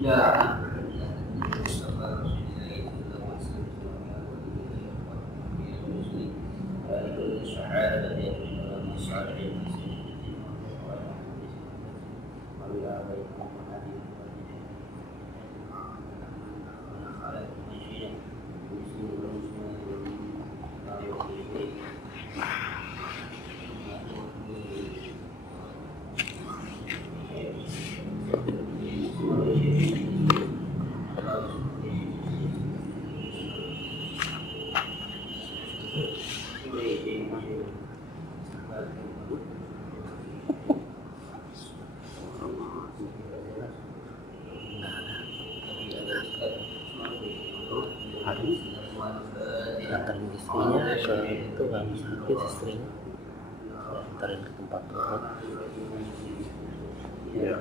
Ya. Antarin istrinya ke itu kan sakit istrinya, antarin ke tempat berobat. Ya.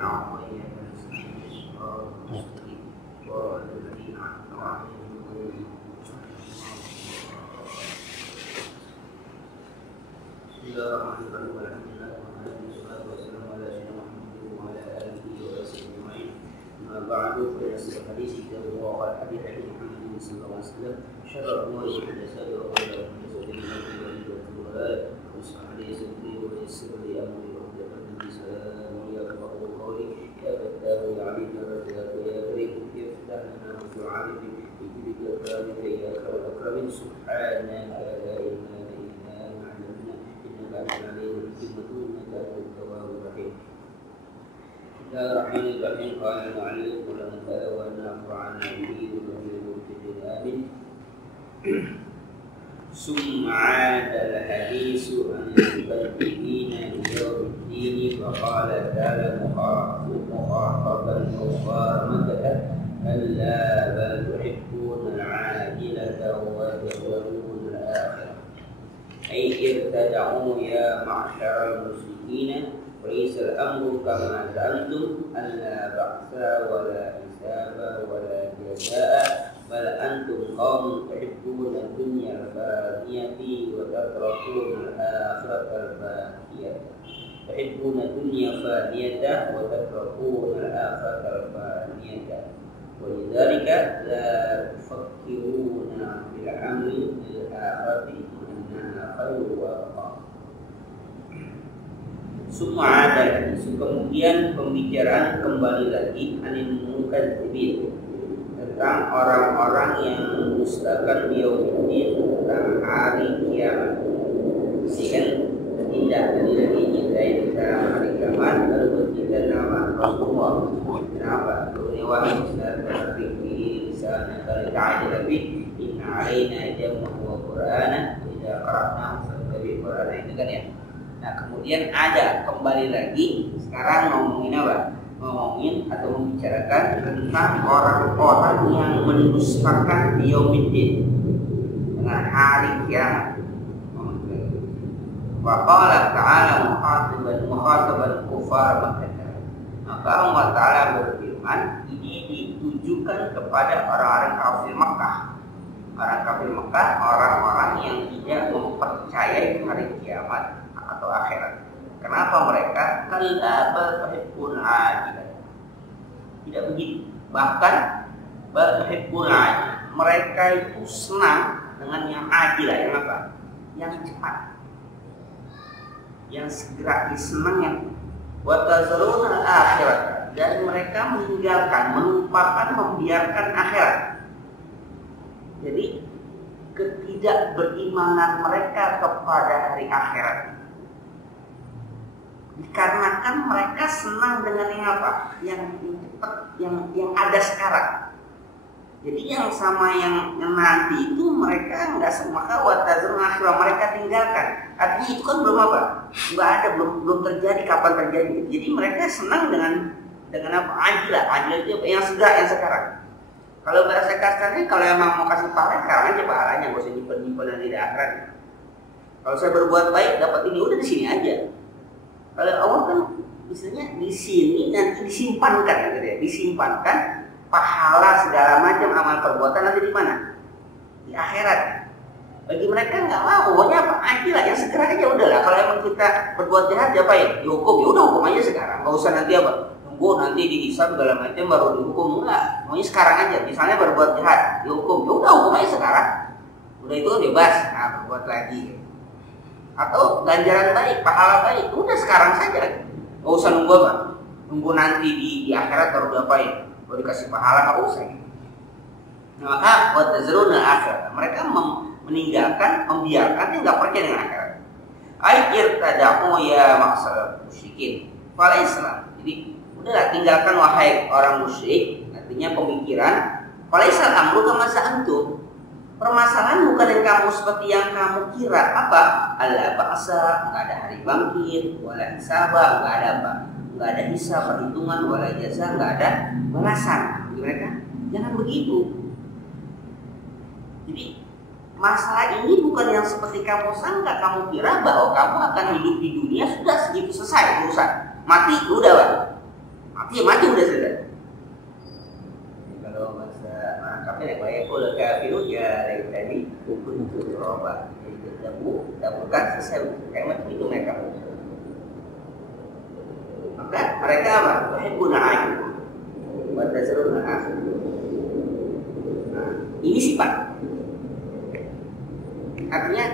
بعد فيصل الحديث كتاب الله وقال حديث محمد صلى الله عليه وسلم شر الامور محدثاتها وخير المحدثات بدعه وصح لي صدري ويسر لي امري واهدنا بالسلام ويقرا قولي يا فتاه يا عليم يا رزاق يا كريم يفتح لنا في عارف بجدك كرامك يا اكرم الاكرمين سبحانك لا علم لنا الا ما علمتنا انك انت العليم الحكيم انك انت التواب الرحيم. بسم الله الرحمن الرحيم. قال المعلم ولنا ونعفو عنا به وبه آمين. ثم عاد الحديث عن المبتدئين ليوم الدين فقال تعالى مخاطبا الكفار مكة ألا بل تحبون العاجلة وتذرون الآخرة أي ارتدعوا يا معشر المشركين وليس الأمر كما زعمتم أن لا بأس ولا حساب ولا جزاء بل أنتم قوم تحبون الدنيا الفانية وتتركون الآخرة الباقية. تحبون الدنيا فانية وتتركون الآخرة الفانية ولذلك لا تفكرون بالعمل للآخرة أنها خير وأبقى. Semua ada kemudian pembicaraan kembali lagi anil mukadzibin tentang orang-orang yang mendustakan yaumiddin, tentang hari kiamat. Kan tidak tadi lagi nyintai tentang hari kiamat lalu bercerita nama Rasulullah. Kenapa? Turunnya wahyu secara fikih misalnya kali ta'ala lebih inna alaina jam'ahu wa qur'ana idza qara'nahu fattabi' qur'ana itu kan ya. Nah kemudian ada kembali lagi sekarang ngomongin apa? Ngomongin atau membicarakan tentang orang-orang yang mendustakan yaumiddin dengan hari kiamat. Wa qala ta'ala mukhataban kufar Makkah. Maka Allah Ta'ala berfirman ini ditujukan kepada orang-orang kafir Makkah. Orang kafir Makkah, orang-orang yang tidak mempercayai hari kiamat atau akhirat. Kenapa mereka kalla tuhibbun ajilah? Tidak begitu. Bahkan tuhibbun ajilah. Mereka itu senang dengan yang ajilah, yang apa? Yang cepat. Yang segera disenang yang wa tazaruna akhirat. Dan mereka meninggalkan, melupakan, membiarkan akhirat. Jadi ketidakberimanan mereka kepada hari akhirat dikarenakan mereka senang dengan yang apa? Yang cepat, yang ada sekarang. Jadi yang sama yang nanti itu mereka nggak semaka watazun akhirah mereka tinggalkan. Artinya itu kan belum apa? Nggak ada, belum terjadi. Kapan terjadi? Jadi mereka senang dengan apa? Ajilah itu yang segera, yang sekarang. Kalau bahasa kasarnya, kalau emang mau kasih pahala, sekarang aja pahalanya, nggak usah nyimpen nanti di akhirat. Kalau saya berbuat baik, dapat ini udah di sini aja. Kalau Allah kan misalnya di sini nanti disimpankan, gitu ya, disimpankan pahala segala macam amal perbuatan nanti di mana? Di akhirat. Bagi mereka nggak mau, pokoknya apa aja lah, yang segera aja udahlah. Kalau emang kita berbuat jahat, diapain? Dihukum, ya udah hukum aja sekarang, nggak usah nanti apa nunggu nanti dihisab segala macam baru dihukum. Enggak, maunya sekarang aja. Misalnya berbuat jahat dihukum, ya udah hukum aja sekarang. Udah itu bebas, nah berbuat lagi. Atau ganjaran baik, pahala baik, udah sekarang saja. Gak usah nunggu apa, nunggu nanti di akhirat baru diapain, baru dikasih pahala, gak usah. Nah, maka watazruna akhirat, mereka meninggalkan, membiarkan yang nggak percaya dengan akhirat. Air tadamu ya maksal musyrikin, fala Islam. Jadi udahlah tinggalkan wahai orang musyrik, artinya pemikiran. Fala Islam amru kama sa'antum. Permasalahan bukan yang kamu seperti yang kamu kira. Apa? Allah ba'sa, nggak ada hari bangkit, wala hisaba, nggak ada apa, nggak ada hisab perhitungan, wala jasa, nggak ada balasan. Mereka jangan begitu. Jadi masalah ini bukan yang seperti kamu sangka. Kamu kira bahwa kamu akan hidup di dunia sudah segitu selesai urusan. Mati udah Pak. Mati udah selesai. Kalau masa menangkapnya ya kalau kafiru ya dari tadi hukum itu roba. Bukan selesai kayak macam itu mereka. Maka mereka apa? Tuhibbuna ayu. Wa tazruna akhir. Nah, ini sifat. Artinya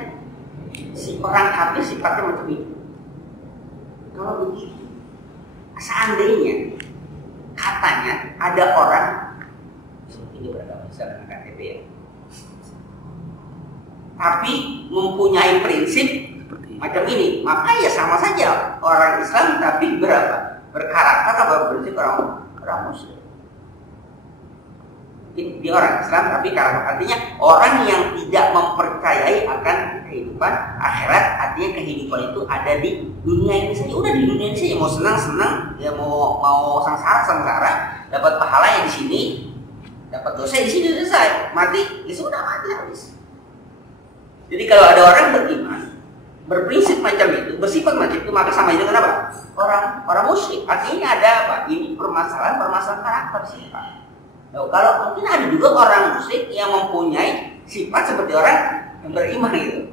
si orang kafir sifatnya macam itu. Kalau begitu, seandainya katanya ada orang seperti dia beragama Islam dengan KTP ya, tapi mempunyai prinsip macam ini, maka ya sama saja orang Islam tapi berkarakter atau berprinsip orang Muslim. Dia orang Islam tapi karakter, artinya orang yang tidak mempercayai akan kehidupan akhirat. Artinya kehidupan itu ada di dunia ini saja, udah di dunia ini saja. Mau senang ya, mau sengsara, dapat pahala yang di sini, dapat dosa di sini, selesai. Mati ya sudah, mati habis. Jadi kalau ada orang beriman, berprinsip macam itu, bersifat macam itu, maka sama dengan apa? Orang musyrik. Artinya ada apa? Ini permasalahan karakter sifat. Kalau mungkin ada juga orang musyrik yang mempunyai sifat seperti orang yang beriman gitu.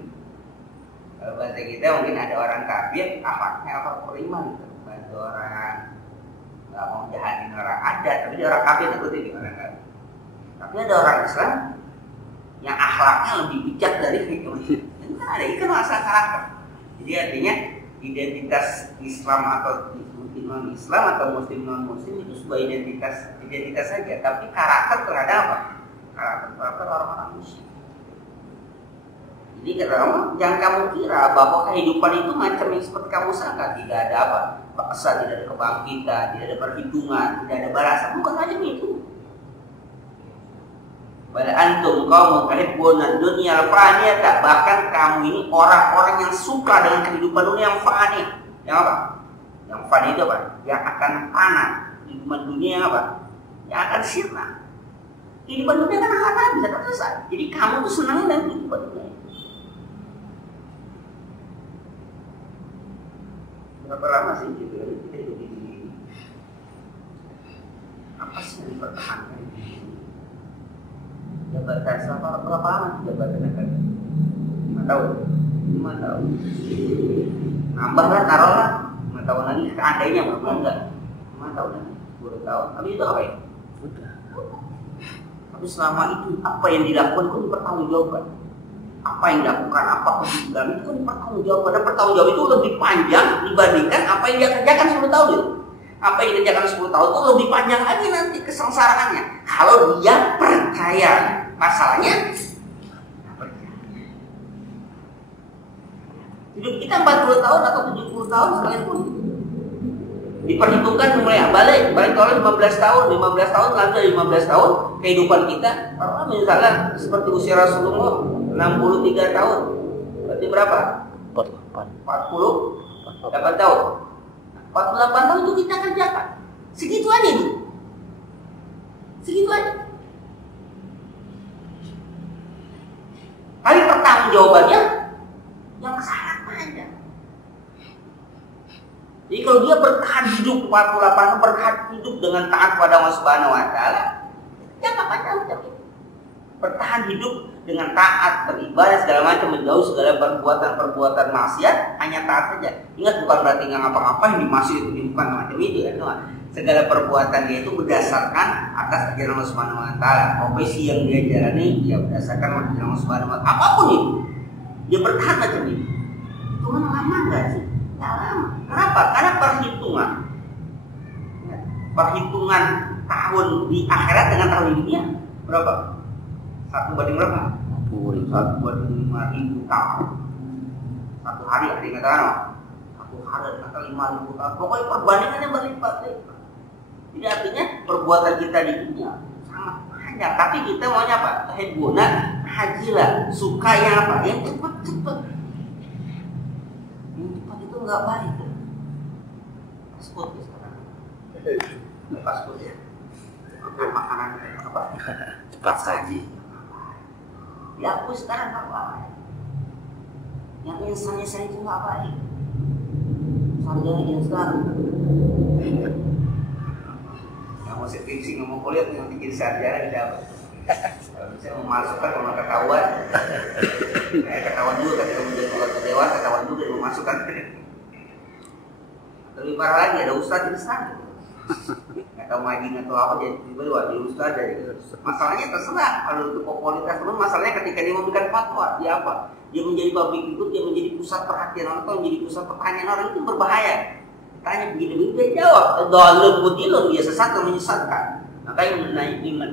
Kalau bahasa kita mungkin ada orang kafir, akhlaknya orang beriman gitu. Bantu orang, nggak mau jahatin orang, ada. Tapi dia orang kafir seperti itu orang kafir. Tapi ada orang Islam yang akhlaknya lebih bijak dari itu. Ada itu masalah karakter. Jadi artinya identitas Islam atau Muslim non Islam atau Muslim non Muslim itu sebuah identitas saja, tapi karakter terhadap apa? Karakter orang-orang Muslim. Jadi jangan kamu kira bahwa kehidupan itu macam yang seperti kamu sangka. Tidak ada apa? Paksa, tidak ada kebangkitan, tidak ada perhitungan, tidak ada balasan. Bukan macam itu. Bala antum kaum tuhibbuna dunya al-faniyah, bahkan kamu ini orang-orang yang suka dengan kehidupan dunia yang fani. Yang apa? Yang fani itu apa? Yang akan fana. Kehidupan dunia apa? Yang akan sirna. Kehidupan dunia kan akan bisa selesai. Jadi kamu tuh senang dengan kehidupan dunia. Berapa lama sih gitu kita hidup di dunia ini? Apa sih yang dipertahankan? Jabatan selama berapa lama jabatan akan? 5 tahun. 5 tahun. Nambahlah, taruhlah 5 tahun lagi, seandainya berapa enggak? 5 tahun lagi, 10 tahun. Tapi itu apa ya? Udah. Tapi selama itu apa yang dilakukan itu dipertanggungjawabkan. Apa yang dilakukan, apa kebutuhan itu kan dipertanggungjawabkan. Dan pertanggungjawab itu lebih panjang dibandingkan apa yang dia kerjakan 10 tahun itu. Apa yang dikerjakan 10 tahun itu lebih panjang lagi nanti kesengsaraannya. Kalau dia percaya. Masalahnya hidup kita 40 tahun atau 70 tahun sekalipun diperhitungkan mulai balik tahun 15 tahun lalu dari 15 tahun kehidupan kita. Kalau misalnya seperti usia Rasulullah 63 tahun, berarti berapa? 48 tahun. 48 tahun itu kita kerjakan. Segitu aja itu. Segitu aja. Tapi pertanggungjawabannya yang sangat panjang. Jadi kalau dia bertahan hidup 48 tahun, bertahan hidup dengan taat pada Allah Subhanahu wa taala, dia enggak panjang. Bertahan hidup dengan taat, beribadah segala macam, menjauh segala perbuatan maksiat, hanya taat saja. Ingat, bukan berarti nggak ngapa-ngapain di masjid itu, bukan macam itu ya. segala perbuatan dia itu berdasarkan atas ajaran Allah Subhanahu wa taala. Profesi yang dia jalani dia berdasarkan ajaran Allah Subhanahu wa taala. Apapun itu, dia bertahan macam itu. Cuman lama enggak sih? Enggak lama. Kenapa? Karena perhitungan tahun di akhirat dengan tahun di dunia berapa? 1 banding berapa? 1 banding 5.000 tahun. Satu hari ada yang katakan apa? Satu hari ada kata 5.000 tahun. Pokoknya perbandingannya berlipat-lipat. Jadi artinya perbuatan kita di dunia sangat banyak. Tapi kita maunya apa? Tahibuna hajilah. Suka yang apa? Yang cepat-cepat. Yang cepat itu nggak baik. Paspor ya sekarang. Paspor ya. Makanan apa? Cepat saji. Ya aku sekarang nggak baik. Yang insannya saya itu nggak baik. Sarjana instan. Yang mau skripsi nggak mau kuliah yang bikin sarjana tidak apa. Kalau misalnya mau masukkan kalau ketahuan, ketahuan juga ketika menjadi anggota dewan, ketahuan juga memasukkan. Lebih parah lagi ada ustadz instan. Atau majin atau apa jadi tiba-tiba ustaz jadi masalahnya terserah kalau untuk popularitas teman masalahnya ketika dia memberikan fatwa dia apa dia menjadi public figure dia menjadi pusat perhatian orang atau menjadi pusat pertanyaan orang itu berbahaya tanya begini dia jawab dalil butilun dia sesat atau menyesatkan makanya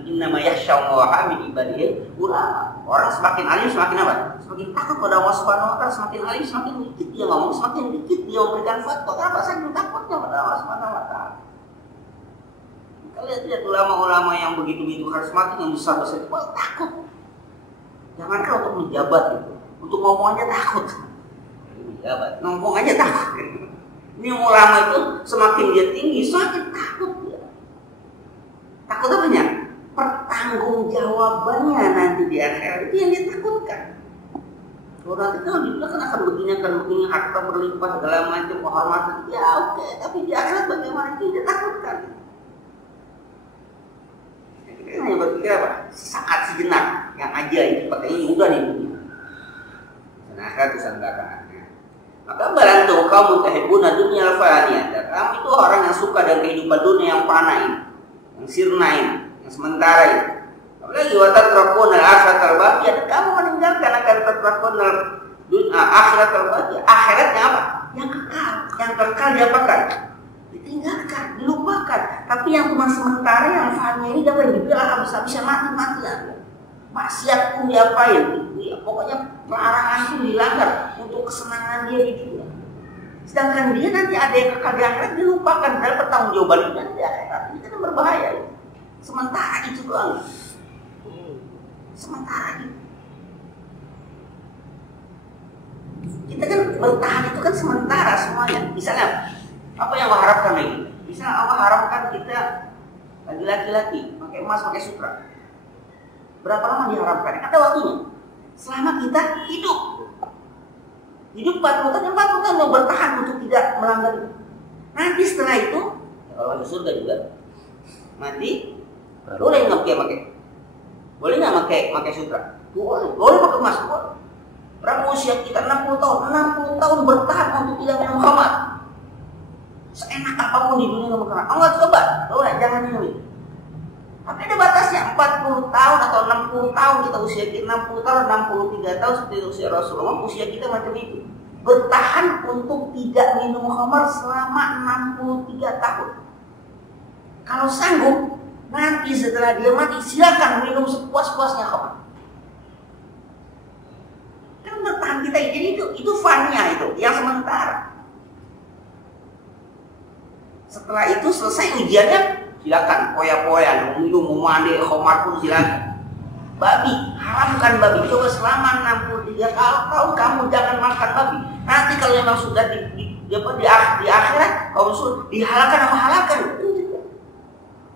innama yakhsyallaha min ibadihi ulama orang semakin alim semakin apa semakin takut pada Allah Subhanahu wa taala semakin alim semakin dikit dia ngomong semakin dikit dia memberikan fatwa kenapa saya takutnya pada Allah Subhanahu wa taala. Lihat ulama-ulama yang begitu-begitu karismatik yang besar-besar itu takut. Jangankan untuk menjabat gitu, untuk ngomong aja takut. Menjabat, ngomong aja takut. Ini ulama itu semakin dia tinggi, semakin takut dia. Takut apanya? Pertanggungjawabannya nanti di akhirat itu yang dia takutkan. Kalau nanti kalau di dunia kan akan begini, harta berlimpah segala macam kehormatan. Ya oke, tapi di akhirat bagaimana itu dia takutkan. Kita hanya berpikir apa? Saat sejenak yang ajaib, pakainya mudah nih dunia. Dan akhirat itu belakangannya. Maka barantu kamu tahibuna dunia al-faniyah. Kamu itu orang yang suka dengan kehidupan dunia yang fana ini, yang sirna ini, yang sementara ini. Apalagi watatrakun al-akhirat al-baqiyah. Kamu meninggalkan akan tatrakun al-akhirat al-baqiyah. Akhiratnya apa? Yang kekal. Yang kekal diapakan? Ditinggalkan, dilupakan. Tapi yang cuma sementara yang fahamnya ini dapat dibilang bisa mati-matian. Maksiat pun diapain? Ya, pokoknya pelarangan pun dilanggar untuk kesenangan dia di dunia. Sedangkan dia nanti ada yang kekal di akhirat dilupakan dari pertanggungjawaban itu di akhirat. Ini kan berbahaya. Sementara itu doang. Sementara itu. Kita kan bertahan itu kan sementara semuanya. Misalnya apa yang Allah harapkan lagi? Misalnya Allah harapkan kita lagi laki-laki pakai emas, pakai sutra. Berapa lama diharapkan? Ada waktunya. Selama kita hidup 40 tahun, 40 tahun mau bertahan untuk tidak melanggar itu. Nanti setelah itu, kalau masuk surga juga mati, boleh nggak pakai? Boleh nggak pakai sutra? Boleh pakai emas, boleh. Berapa usia kita? 60 tahun. 60 tahun bertahan untuk tidak minum khamar. Seenak apapun di dunia nggak makan. Allah coba, jangan minum itu. Tapi ada batasnya 40 tahun atau 60 tahun kita usia kita 60 tahun, 63 tahun seperti usia Rasulullah, usia kita macam itu. Bertahan untuk tidak minum khamar selama 63 tahun. Kalau sanggup, nanti setelah dia mati silakan minum sepuas-puasnya khamar. Kan bertahan kita ini itu fania itu, yang sementara. Setelah itu selesai ujiannya, silakan poya-poya, minum, mau mandi, khamar pun silakan. Babi, haramkan babi. Coba selama 63 tahun kamu jangan makan babi. Nanti kalau memang sudah di akhirat, kamu sudah dihalalkan sama halalkan.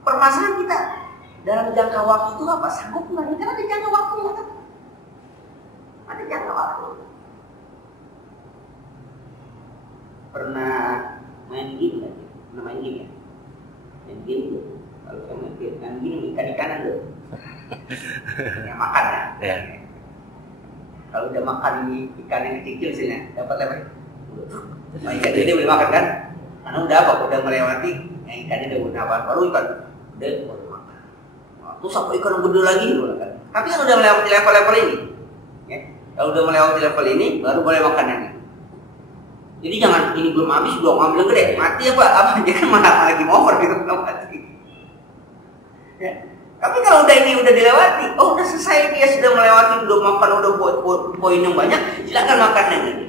Permasalahan kita dalam jangka waktu itu apa? Sanggup nggak? Ini kan ada jangka waktu, kan? Ada jangka waktu. Pernah main game nggak? Pernah main game ya? Main game tuh. Kalau saya main game ikan-ikanan tuh. Ya makan ya. Yeah. Kalau udah makan ini ikan yang kecil sini dapat apa? Nah, ikan ini boleh makan kan? Karena udah melewati yang ikannya udah bernapas, baru ikan udah boleh makan. Nah, terus sampai ikan gede lagi boleh kan. Tapi kan udah melewati level-level ini, ya. Kalau udah melewati level ini, baru boleh makan yang ini. Jadi jangan ini belum habis, belum ambil yang gede, mati apa dia kan malah lagi over gitu, mati. Ya. Tapi kalau udah ini udah dilewati, oh udah selesai, dia sudah melewati, udah makan, udah poin yang banyak, silakan makan yang ini.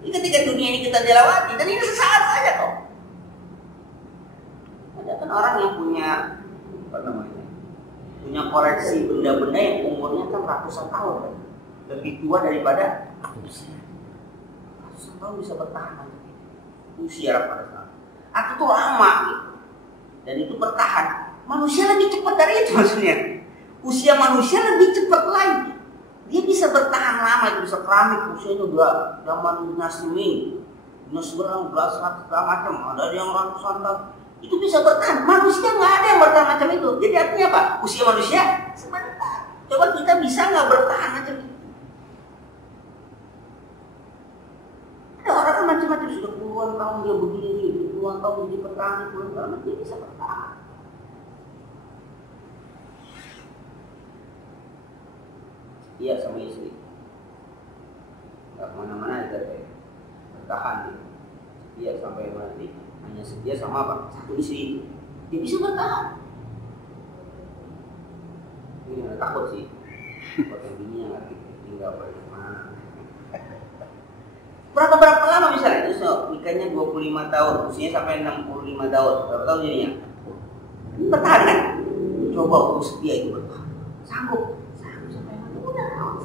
Jadi ketika dunia ini kita dilewati, dan ini sesaat saja kok. Ada kan orang yang punya apa namanya, punya koleksi benda-benda yang umurnya kan ratusan tahun, kan? Lebih tua daripada ratusan tahun bisa bertahan usia pada saat. Aku tuh lama gitu, dan itu bertahan. Manusia lebih cepat dari itu maksudnya. Usia manusia lebih cepat lagi. Dia bisa bertahan lama, itu bisa keramik usianya udah zaman dinasti Ming, dinasti berang belas segala macam, ada yang ratusan tahun. Itu bisa bertahan. Manusia nggak ada yang bertahan macam itu. Jadi artinya apa? Usia manusia sebentar. Coba kita bisa nggak bertahan macam itu? Ada orang kan macam-macam, sudah puluhan tahun dia begini, puluhan tahun jadi petani, puluhan tahun dia bisa bertahan. Iya sama istri, nggak kemana-mana aja bertahan gitu. Iya sampai mati hanya setia sama apa? Satu istri, dia bisa bertahan. Ini nggak takut sih, takut bininya nggak tinggal bagaimana. Berapa lama misalnya itu nikahnya 25 tahun, usianya sampai 65 tahun, berapa tahun jadinya? Bertahan kan? Coba untuk setia itu bertahan, sanggup.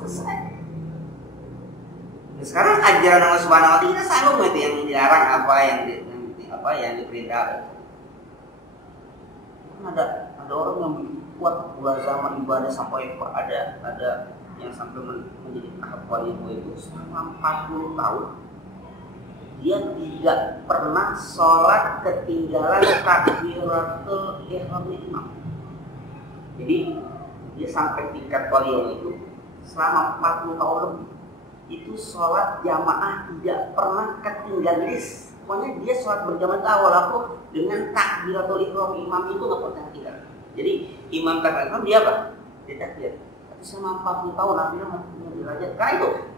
Selesai. Nah, sekarang ajaran Allah Subhanahu wa taala kita sanggup itu yang dilarang apa yang diperintah. Ada orang yang kuat zaman ibadah sampai ada yang sampai menjadi tahap walimu itu selama 40 tahun dia tidak pernah sholat ketinggalan takbiratul ihram imam. Jadi dia sampai tingkat walimu itu selama 40 tahun lebih itu sholat jamaah tidak pernah ketinggalan. Pokoknya dia sholat berjamaah awal aku dengan takbiratul ihram imam itu nggak pernah tinggal. Jadi imam takbiratul ihram dia apa? Dia takbir. Tapi selama 40 tahun akhirnya punya derajat.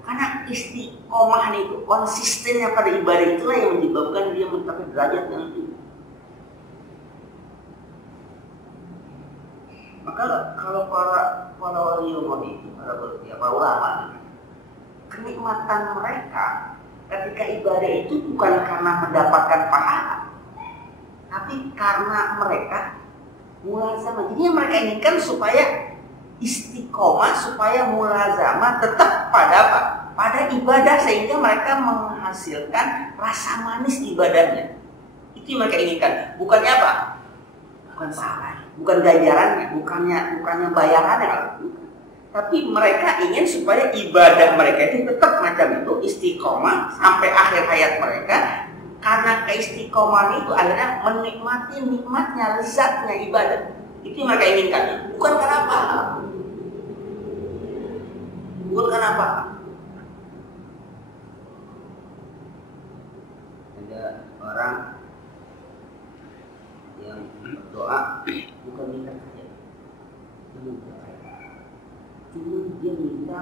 Karena istiqomah itu konsistennya pada ibadah itulah yang menyebabkan dia mencapai derajat yang tinggi. Maka kalau para wali itu, para ulama, kenikmatan mereka ketika ibadah itu bukan karena mendapatkan pahala, tapi karena mereka mulazamah. Jadi yang mereka inginkan supaya istiqomah, supaya mulazamah tetap pada apa? Pada ibadah, sehingga mereka menghasilkan rasa manis ibadahnya. Itu yang mereka inginkan. Bukannya apa? Bukan salah. Bukan ganjarannya, bukannya bayarannya, tapi mereka ingin supaya ibadah mereka itu tetap macam itu, istiqomah sampai akhir hayat mereka. Karena keistiqomahan itu akhirnya menikmati nikmatnya, lezatnya ibadah. Itu yang mereka inginkan, bukan karena apa? Bukan karena apa? Ada orang yang berdoa bukan minta kaya, cuma dia hanya minta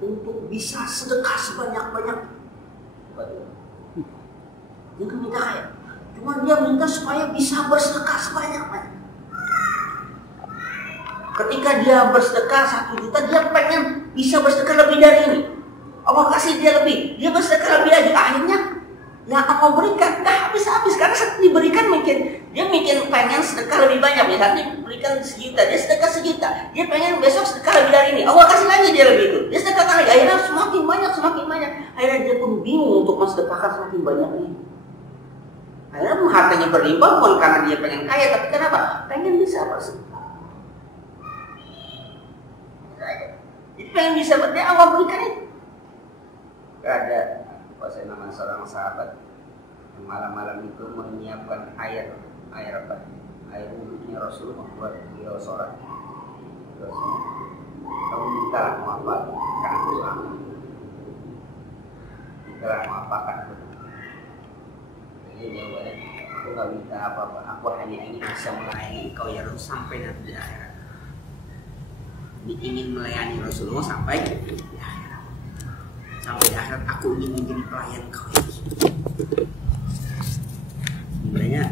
untuk bisa sedekah sebanyak-banyak. Dia kan minta kaya, cuma dia minta supaya bisa bersedekah sebanyak-banyak. Ketika dia bersedekah 1 juta, dia pengen bisa bersedekah lebih dari ini. Allah kasih dia lebih, dia bersedekah lebih lagi. Akhirnya yang Allah berikan dah habis-habis, karena saat diberikan dia mikir pengen sedekah lebih banyak. Misalnya berikan 1 juta, dia sedekah 1 juta, dia pengen besok sedekah lebih dari ini. Allah kasih lagi dia lebih itu, dia sedekah lagi. Akhirnya semakin banyak. Akhirnya dia pun bingung untuk mensedekahkan semakin banyak ini. Akhirnya hartanya berlimpah bukan karena dia pengen kaya, tapi kenapa? Pengen bisa bersedekah. Jadi pengen bisa bersedekah, Allah berikan itu. Gak ada. Saya nama seorang sahabat yang malam-malam itu menyiapkan air apa? Air wudhunya Rasulullah buat beliau sholat. Kamu minta mau apa? Kan aku sama. Minta mau apa kan? Jadi jawabannya Aku nggak minta apa-apa, aku hanya ingin bisa melayani Engkau ya Rasul sampai nanti di akhirat. Ingin melayani Rasulullah sampai di akhirat. Sampai di akhirat aku ingin menjadi pelayan Engkau ya Rasul. Sebenarnya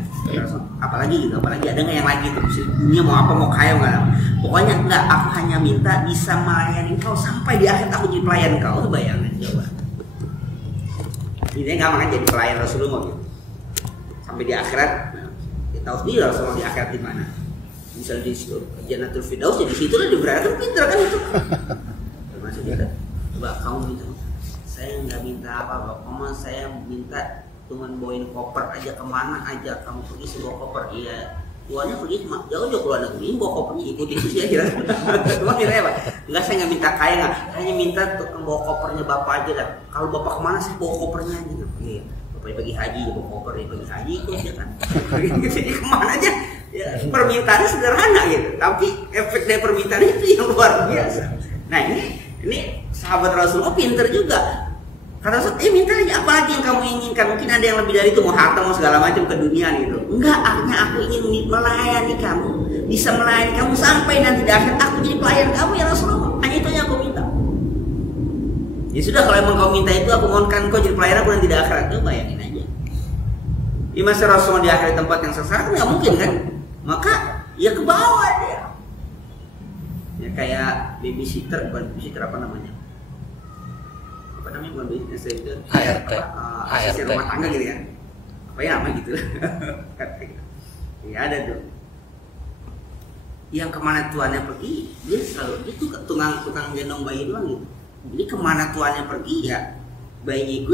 apalagi gitu, apalagi ada nggak yang lagi tuh dunia mau apa, mau kaya nggak, pokoknya nggak, aku hanya minta bisa melayani Engkau sampai di akhir aku jadi pelayan Engkau. Bayangin coba, ini nggak makan jadi pelayan Rasulullah gitu. Sampai di akhirat, kita tahu sendiri Rasulullah di akhirat di mana, misalnya di Jannatul Firdaus, jadi situ lah diberangkat pinter kan itu. Termasuk kita, coba kamu minta, saya nggak minta apa-apa, saya minta cuman bawain koper aja, kemana aja kamu pergi sebuah koper. Iya, tuannya pergi jauh-jauh keluar negeri, bawa kopernya ikut itu sih akhirnya. Cuma kira apa? Enggak, saya nggak minta kaya, nggak, hanya minta bawa kopernya bapak aja lah. Kalau bapak kemana saya bawa kopernya aja. Iya, bapak pergi haji bawa koper, pergi haji itu aja kan. Jadi kemana aja? Ya, permintaannya sederhana gitu, tapi efek dari permintaan itu yang luar biasa. Nah ini sahabat Rasulullah pinter juga. Kata Rasul, minta aja apa lagi yang kamu inginkan. Mungkin ada yang lebih dari itu, mau harta, mau segala macam ke dunia gitu. Enggak, akhirnya aku ingin melayani kamu, bisa melayani kamu sampai nanti di akhir aku jadi pelayan kamu ya Rasulullah. Hanya itu yang aku minta. Ya sudah, kalau emang kau minta itu, aku mohonkan kau jadi pelayan aku nanti di akhirat. Tuh bayangin aja. Di masa Rasulullah di akhir tempat yang sengsara kan nggak mungkin kan? Maka ya ke bawah dia. Ya kayak babysitter, bukan babysitter, apa namanya? Apa namanya, bukan bisnis itu ART, asisten rumah tangga gitu ya, apa ya nama gitu. Ya ada tuh yang kemana tuannya pergi dia selalu itu tukang gendong bayi doang gitu. Jadi kemana tuannya pergi ya bayinya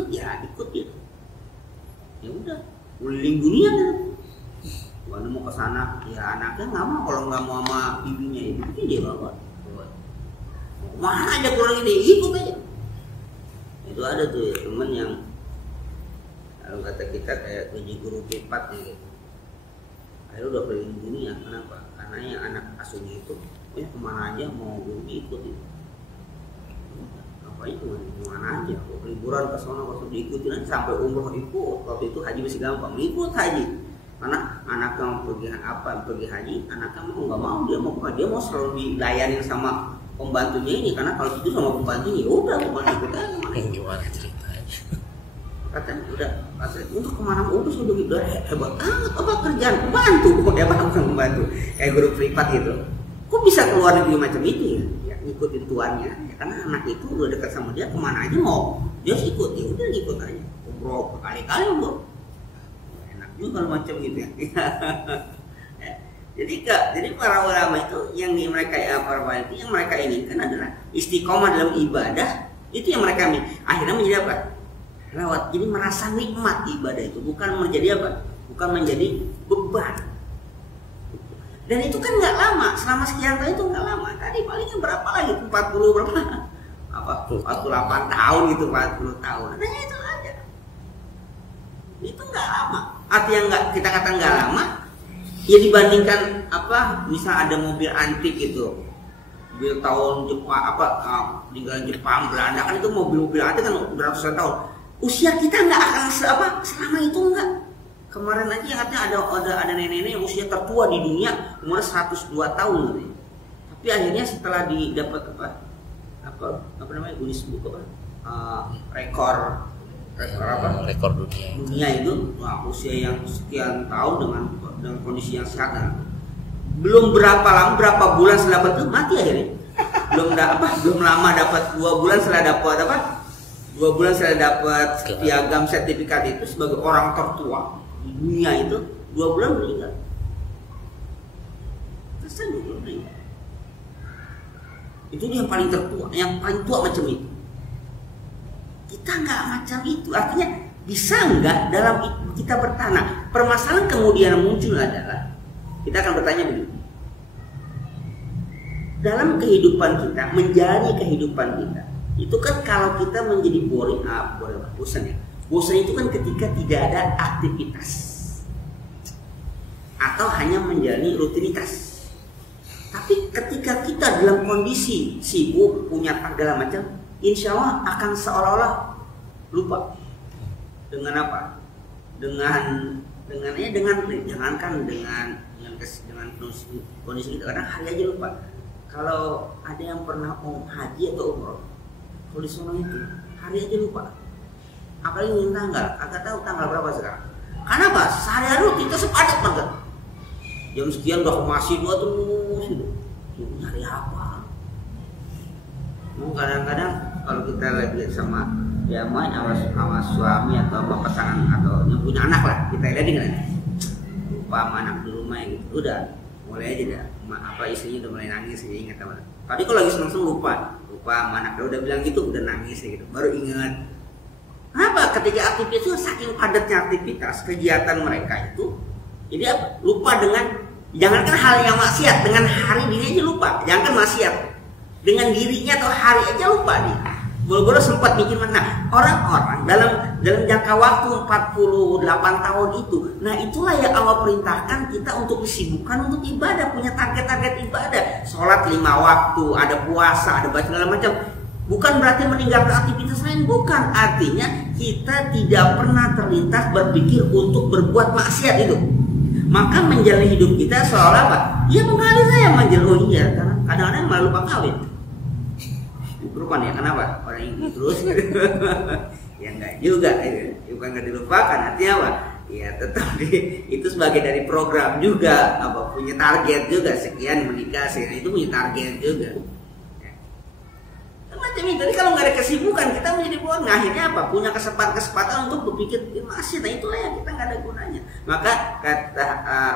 ikut gitu. Ya udah keliling dunia kan. Mana mau ke sana ya anaknya nggak mau, kalau nggak mau sama bibinya itu dia bawa. Mana aja keluar ini ikut aja. Itu ada tuh ya, temen yang kalau kata kita kayak gaji guru privat gitu. Akhirnya udah keliling dunia. Kenapa? Karena yang anak asuhnya itu ya kemana aja mau guru ikut gitu. Ngapain kemana aja, liburan ke sana waktu diikutin aja, sampai umroh ikut. Waktu itu haji masih gampang, ikut haji. Karena anaknya mau pergi haji, anaknya mau nggak mau, dia mau selalu dilayanin sama pembantunya ini, karena kalau itu sama pembantunya ya udah bukan ikut aja. Gimana ceritanya? Katanya udah untuk kemana udah sudah gitu, hebat banget apa kerjaan pembantu, kok hebat bukan pembantu kayak guru privat gitu. Kok bisa keluar negeri macam itu ya ngikutin tuannya ya, karena anak itu udah dekat sama dia, kemana aja mau dia ikut, ya udah ikut aja. Umroh berkali-kali umroh, enak juga kalau macam gitu ya. Jadi para ulama itu yang mereka inginkan adalah istiqomah dalam ibadah. Itu yang mereka akhirnya menjadi apa? Lewat. Jadi merasa nikmat ibadah itu, bukan menjadi apa? Bukan menjadi beban. Dan itu kan nggak lama, selama sekian tahun itu nggak lama. Tadi palingnya berapa lagi? 40 berapa? 48 tahun gitu, 40 tahun. Adanya itu aja. Itu nggak lama. Artinya kita kata nggak lama. Ya dibandingkan apa, misal ada mobil antik gitu, mobil tahun Jepang tinggal Jepang, Belanda kan itu mobil-mobil antik kan beratusan tahun. Usia kita nggak akan selama itu enggak. Kemarin aja yang katanya ada nenek-nenek yang usia tertua di dunia umur 102 tahun gitu. Tapi akhirnya setelah didapat apa namanya Guinness Book rekor dunia itu, usia yang sekian tahun dengan kondisi yang sehat, belum berapa bulan setelah dapat itu mati akhirnya. belum lama dapat 2 bulan setelah dapat piagam sertifikat itu sebagai orang tertua di dunia itu, 2 bulan meninggal. Terus itu dia yang paling tertua, yang paling tua macam itu. Kita nggak macam itu, artinya bisa nggak dalam kita bertanah. Permasalahan kemudian muncul adalah kita akan bertanya begini, dalam kehidupan kita, menjalani kehidupan kita itu kan kalau kita menjadi bosan ya. Bosan itu kan ketika tidak ada aktivitas atau hanya menjalani rutinitas. Tapi ketika kita dalam kondisi sibuk, punya segala macam, insya Allah akan seolah-olah lupa dengan apa? Dengan jangankan dengan kondisi kita, kadang hari aja lupa. Kalau ada yang pernah haji atau umroh, kalau di sana itu hari aja lupa. Apalagi ingin tanggal, agak tahu tanggal berapa sekarang. Karena apa? Sehari-hari kita sepadat banget. Jam sekian udah masih dua terus gitu. Ini hari apa? Kadang-kadang kalau kita lagi sama ya main sama suami atau sama pasangan atau yang punya anak lah, kita lihat kan lupa sama anak di rumah gitu. Udah mulai aja dah. Istrinya udah mulai nangis ya, ingat sama. Tapi kalau lagi seneng lupa sama anak, udah bilang gitu udah nangis ya gitu. Baru ingat. Kenapa? Ketika aktivitas itu saking padatnya aktivitas kegiatan mereka itu, jadi apa? Lupa dengan jangankan hal yang maksiat, dengan hari diri aja lupa. Jangankan maksiat, dengan dirinya atau hari aja lupa nih. Boro-boro sempat mikir mana orang-orang dalam jangka waktu 48 tahun itu. Nah itulah yang Allah perintahkan kita untuk disibukkan untuk ibadah, punya target-target ibadah. Sholat 5 waktu, ada puasa, ada baca segala macam. Bukan berarti meninggalkan aktivitas lain, bukan. Artinya kita tidak pernah terlintas berpikir untuk berbuat maksiat itu. Maka menjalani hidup kita seolah apa? Ya mengalir saya menjalani. Oh iya, karena kadang-kadang malah lupa kawin. Rupanya kenapa? Orang ini terus ya enggak juga, bukan nggak dilupakan, artinya apa? Ya tetap itu sebagai dari program juga, apa punya target juga, sekian menikah, sekian itu punya target juga. Macam itu. Jadi kalau nggak ada kesibukan kita menjadi bohong. Akhirnya apa? Punya kesempatan untuk berpikir masih. Nah itulah yang kita nggak ada gunanya. Maka kata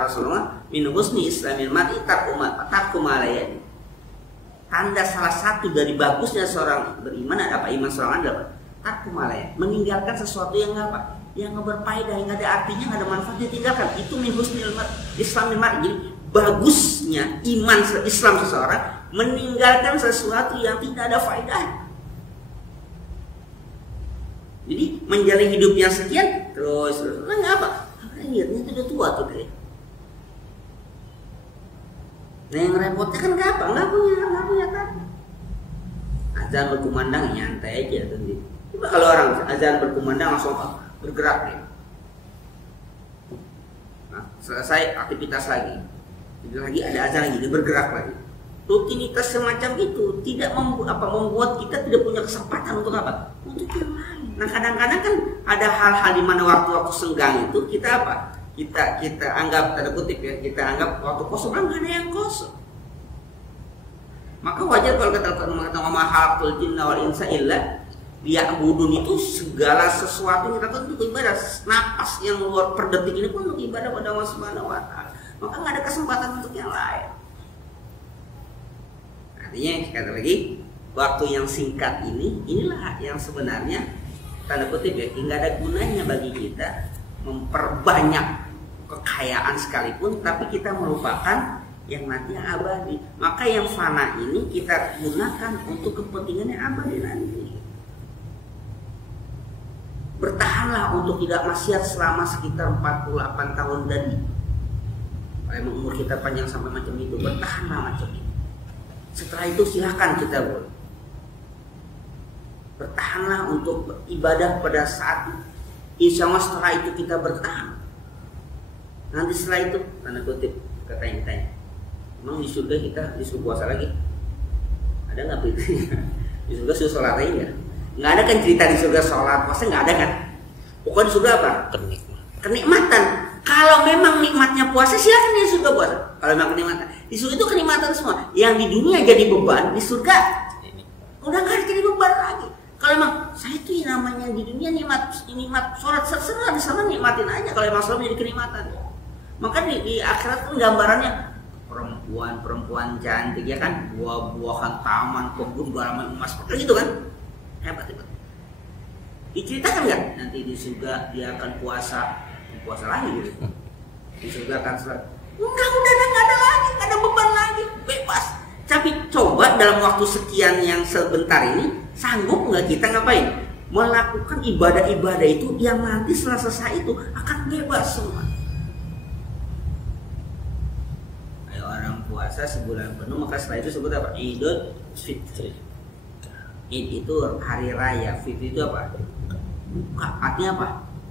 Rasulullah, min husni islamil mar'i tarku ma la ya'ni. Tanda salah satu dari bagusnya seorang beriman ada apa? Iman seorang adalah tarku ma la ya'ni, meninggalkan sesuatu yang apa? Yang nggak berfaedah, yang nggak ada artinya, nggak ada manfaatnya, tinggalkan. Itu min husni islamil mar'i. Jadi bagusnya iman Islam seseorang meninggalkan sesuatu yang tidak ada faedah. Jadi menjalani hidupnya sekian terus nggak apa? Akhirnya itu udah tua tuh deh. Nah yang repotnya kan nggak punya kan. Azan berkumandang nyantai aja tuh. Coba kalau orang azan berkumandang langsung bergerak deh. Nah, selesai aktivitas lagi ada azan lagi, dia bergerak lagi. Rutinitas semacam itu tidak membuat kita tidak punya kesempatan untuk apa? Untuk yang lain. Nah kadang-kadang kan ada hal-hal di mana waktu-waktu senggang itu kita apa? Kita anggap tanda kutip ya, kita anggap waktu kosong kan nggak ada yang kosong. Maka wajar kalau kita mengatakan mahalul jinna wal insa illa liya'budun, itu segala sesuatu yang kita untuk ibadah. Napas yang luar per detik ini pun untuk ibadah pada Allah Subhanahu wa taala. Maka nggak ada kesempatan untuk yang lain. Artinya kata lagi, waktu yang singkat inilah yang sebenarnya tanda kutip ya, nggak ada gunanya bagi kita memperbanyak kekayaan sekalipun, tapi kita melupakan yang nanti yang abadi. Maka yang fana ini kita gunakan untuk kepentingan yang abadi nanti. Bertahanlah untuk tidak maksiat selama sekitar 48 tahun tadi. Kalau umur kita panjang sampai macam itu, bertahanlah macam itu. Setelah itu silahkan kita boleh bertahanlah untuk beribadah pada saat itu. Insya Allah setelah itu kita bertahan. Nanti setelah itu tanda kutip katanya, emang di surga kita disuruh puasa lagi? Ada nggak beritanya? Di surga suruh sholat lagi nggak? Nggak ada kan cerita di surga sholat puasa, nggak ada kan? Pokoknya di surga apa? Kenikmatan. Kalau memang nikmatnya puasa, silakan di surga puasa. Kalau memang kenikmatan, di surga itu kenikmatan semua. Yang di dunia jadi beban, di surga udah nggak jadi beban lagi. Kalau memang saya itu namanya di dunia nikmat sholat serserah, di sana nikmatin aja. Kalau memang sholat jadi kenikmatan, maka di akhirat kan gambarannya perempuan cantik ya kan, buah-buahan taman, kebun, galaman emas, seperti gitu kan, hebat. Diceritakan nggak? Nanti di surga dia akan puasa lagi gitu. Di surga akan sholat. Enggak, udah nggak ada lagi, nggak ada beban lagi, bebas. Tapi coba dalam waktu sekian yang sebentar ini, sanggup nggak kita ngapain? Melakukan ibadah-ibadah itu yang nanti setelah selesai itu akan bebas semua. Ayo orang puasa sebulan penuh, maka setelah itu sebut apa? Idul Fitri. Id itu hari raya, Fitri itu apa? Buka, artinya apa?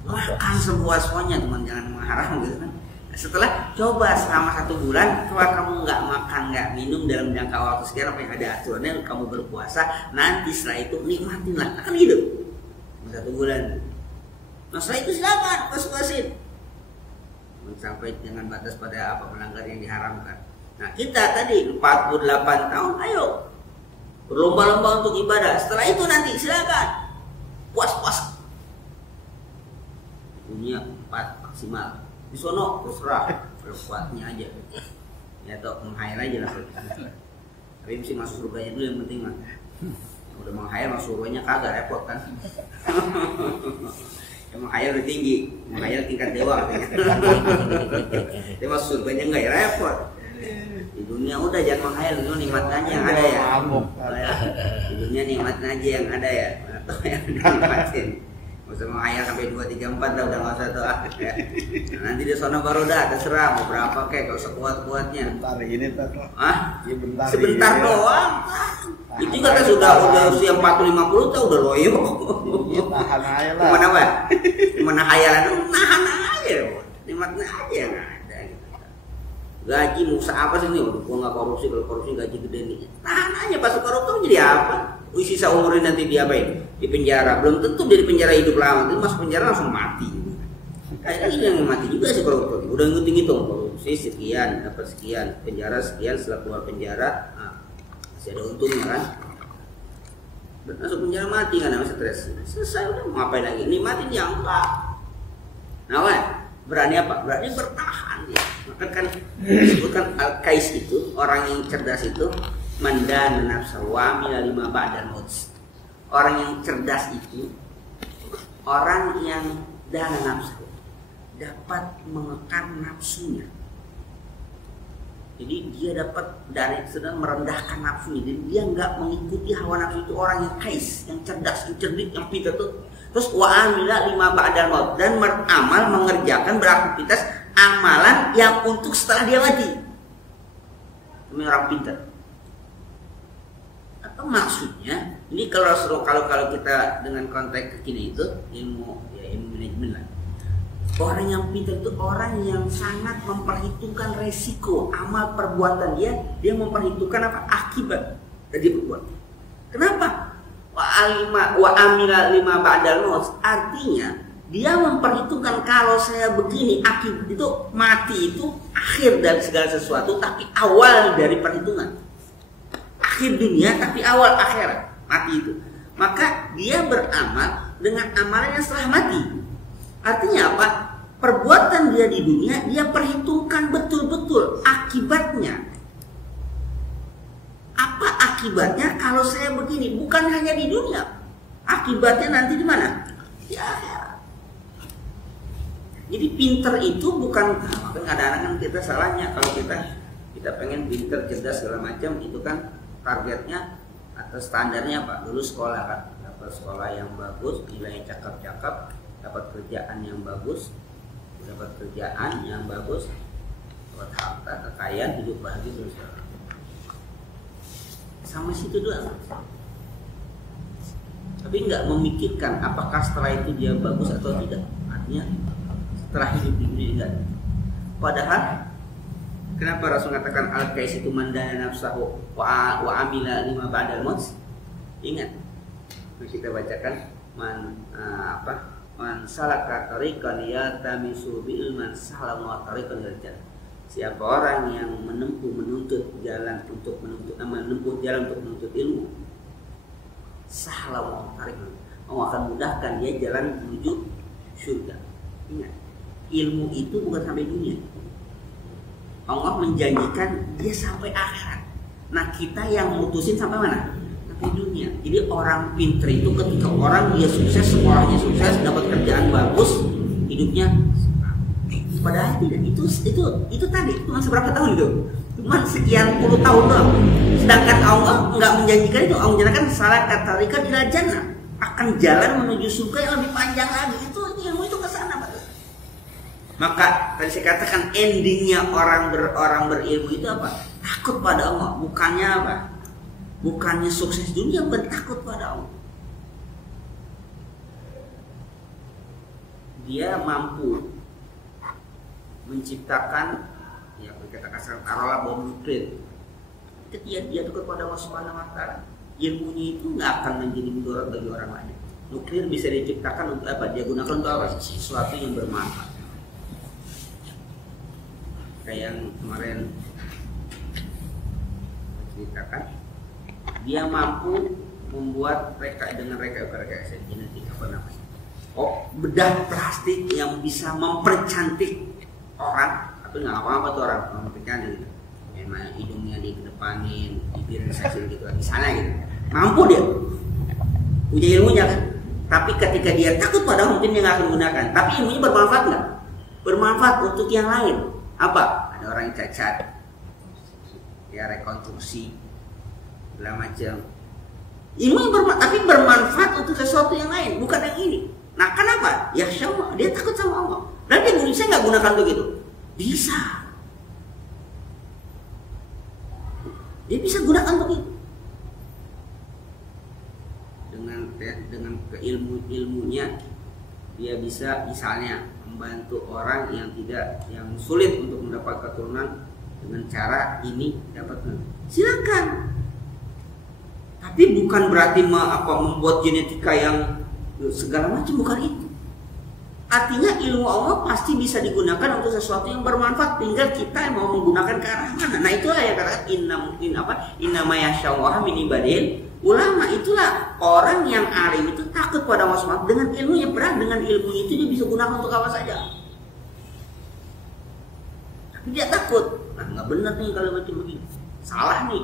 makan sepuas-puasnya, teman, jangan mengharam gitu kan. Setelah coba selama 1 bulan, kalau kamu nggak makan, nggak minum dalam jangka waktu sekian, apa yang ada aturannya, kamu berpuasa, nanti setelah itu nikmatinlah, akan hidup 1 bulan. Nah setelah itu silakan puas-puasin, sampai dengan batas pada apa melanggar yang diharamkan. Nah kita tadi 48 tahun, ayo berlomba-lomba untuk ibadah. Setelah itu nanti silakan puas-puas. Dunia 4 maksimal. Di sono terserah kuatnya aja. Ya atau menghayal aja lah. Tapi mesti masuk surganya dulu yang penting mah. Udah menghayal masuk surganya kagak repot kan. Yang menghayal udah tinggi, menghayal tingkat dewa katanya. Dia masuk surganya enggak ya repot. Di dunia udah jangan menghayal, dulu nikmat aja yang ada ya. Di dunia nikmat aja yang ada ya. Atau yang dinikmatin. Gak usah menghayal sampai 2, 3, 4 dah, udah gak usah tuh ya. Nah, nanti di sana baru dah terserah mau berapa kek, gak usah kuat-kuatnya. Bentar ini tuh. Ya, sebentar doang. Itu kata sudah usia 40-50 tuh udah loyo. Iya, tahan aja lah. Mana apa? Mana hayalan, nahan aja. Nikmatnya aja nggak ada. Gitu. Gaji musa apa sih nih? Udah gua nggak korupsi, kalau korupsi gaji gede nih. Tahan aja, pas koruptor jadi apa? Sisa umurnya nanti diapain? Di penjara. Belum tentu dia di penjara hidup lama, nanti masuk penjara langsung mati. Kayaknya ini yang mati juga sih koruptor. Udah ngitung-ngitung korupsi sekian, dapat sekian, penjara sekian, setelah keluar penjara, masih ada untungnya kan? Masuk penjara mati kan, namanya stres. Selesai udah mau ngapain lagi? Nikmatin ya enggak. Nah, berani apa? Berani bertahan ya. Maka kan disebutkan al-kais itu, orang yang cerdas itu mandan nafsa wa amila lima ba'dal maut. Orang yang cerdas itu orang yang dana nafsu, dapat mengekang nafsunya. Jadi dia dapat dari sedang merendahkan nafsunya. Jadi dia nggak mengikuti hawa nafsu. Itu orang yang kais, yang cerdas, yang cerdik, yang pintar tuh. Terus wa amila lima ba'dal maut, dan beramal, mengerjakan, beraktivitas amalan yang untuk setelah dia mati. Ini orang pintar. Apa maksudnya? Ini kalau kita dengan konteks kekini itu ilmu manajemen lah. Orang yang pintar itu orang yang sangat memperhitungkan resiko amal perbuatan dia memperhitungkan apa akibat dari perbuatan. Kenapa? Wa amila lima ba'dal maut, artinya dia memperhitungkan kalau saya begini akibat itu mati itu akhir dari segala sesuatu, tapi awal dari perhitungan. Akhir dunia tapi awal akhirat, mati itu. Maka dia beramal dengan amalannya setelah mati. Artinya apa? Perbuatan dia di dunia dia perhitungkan betul-betul akibatnya. Apa akibatnya kalau saya begini? Bukan hanya di dunia. Akibatnya nanti di mana? Di akhirat. Jadi pinter itu bukan kadang-kadang kan kita salahnya kalau kita pengen pinter, cerdas segala macam, itu kan targetnya atau standarnya Pak, dulu sekolah kan, dapat sekolah yang bagus, nilai cakep-cakep, dapat kerjaan yang bagus, dapat harta, kekayaan, hidup bahagia terus. Sama situ doang. Tapi nggak memikirkan apakah setelah itu dia bagus atau tidak. Artinya setelah hidup di dunia enggak. Padahal kenapa Rasul mengatakan al-kais itu mandana nafsahu wa amila lima ba'dal maut? Ingat, kita bacakan man salaka tariqan yatamisu bi ilman sahala tariqan ilal jannah. Siapa orang yang menuntut jalan untuk menuntut ilmu, sahala tariqan, Allah akan mudahkan dia jalan menuju surga. Ingat, ilmu itu bukan sampai dunia. Allah menjanjikan dia sampai akhirat. Nah kita yang mutusin sampai mana? Sampai dunia. Jadi orang pinter itu ketika orang dia sukses, sekolahnya sukses, dapat kerjaan bagus, hidupnya. Padahal tidak. Itu tadi cuma seberapa tahun itu? Cuma sekian puluh tahun doang. Sedangkan Allah nggak menjanjikan itu. Allah menjanjikan salat katarika ila jannah, akan jalan menuju surga yang lebih panjang lagi. Itu ilmu itu ke sana, Pak. Maka tadi saya katakan endingnya orang berilmu itu apa? Takut pada Allah. Bukannya apa? Bukannya sukses dunia, bukan takut pada Allah. dia mampu menciptakan, ya kita kasar taruhlah bom nuklir. Ketika dia dekat pada Allah Subhanahu wa Ta'ala, ilmunya itu nggak akan menjadi mudarat bagi orang lain. Nuklir bisa diciptakan untuk apa? Dia gunakan untuk apa? Sesuatu yang bermanfaat. Kayak yang kemarin ceritakan, dia mampu membuat rekayasa genetik apa namanya? Oh, bedah plastik yang bisa mempercantik orang, atau nggak apa-apa tuh orang mempercantik gitu. Memang hidungnya dikedepanin, bibirnya seksil gitu, misalnya gitu. Mampu dia, punya ilmunya kan. Tapi ketika dia takut pada mungkin dia nggak akan gunakan. Tapi ilmunya bermanfaat nggak? Bermanfaat untuk yang lain. Apa? Ada orang yang cacat, ya rekonstruksi, segala macam. Ilmu yang tapi bermanfaat untuk sesuatu yang lain, bukan yang ini. Nah, kenapa? Ya sama, dia takut sama Allah. Dan dia bisa nggak gunakan begitu? Bisa. Dia bisa gunakan begitu. Dengan keilmuannya dia bisa misalnya membantu orang yang sulit untuk mendapat keturunan dengan cara ini dapat. Silakan. Tapi bukan berarti membuat genetika yang segala macam, bukan itu. Artinya ilmu Allah pasti bisa digunakan untuk sesuatu yang bermanfaat, tinggal kita yang mau menggunakan ke arah mana. Nah, itulah yang katakan inna ma yashallaha min ibadil ulama. Itulah orang yang alim itu takut pada Allah SWT dengan ilmunya. Berat dengan ilmu itu dia bisa gunakan untuk apa saja. Tapi dia takut. Nah, nggak benar nih kalau macam begini. Salah nih.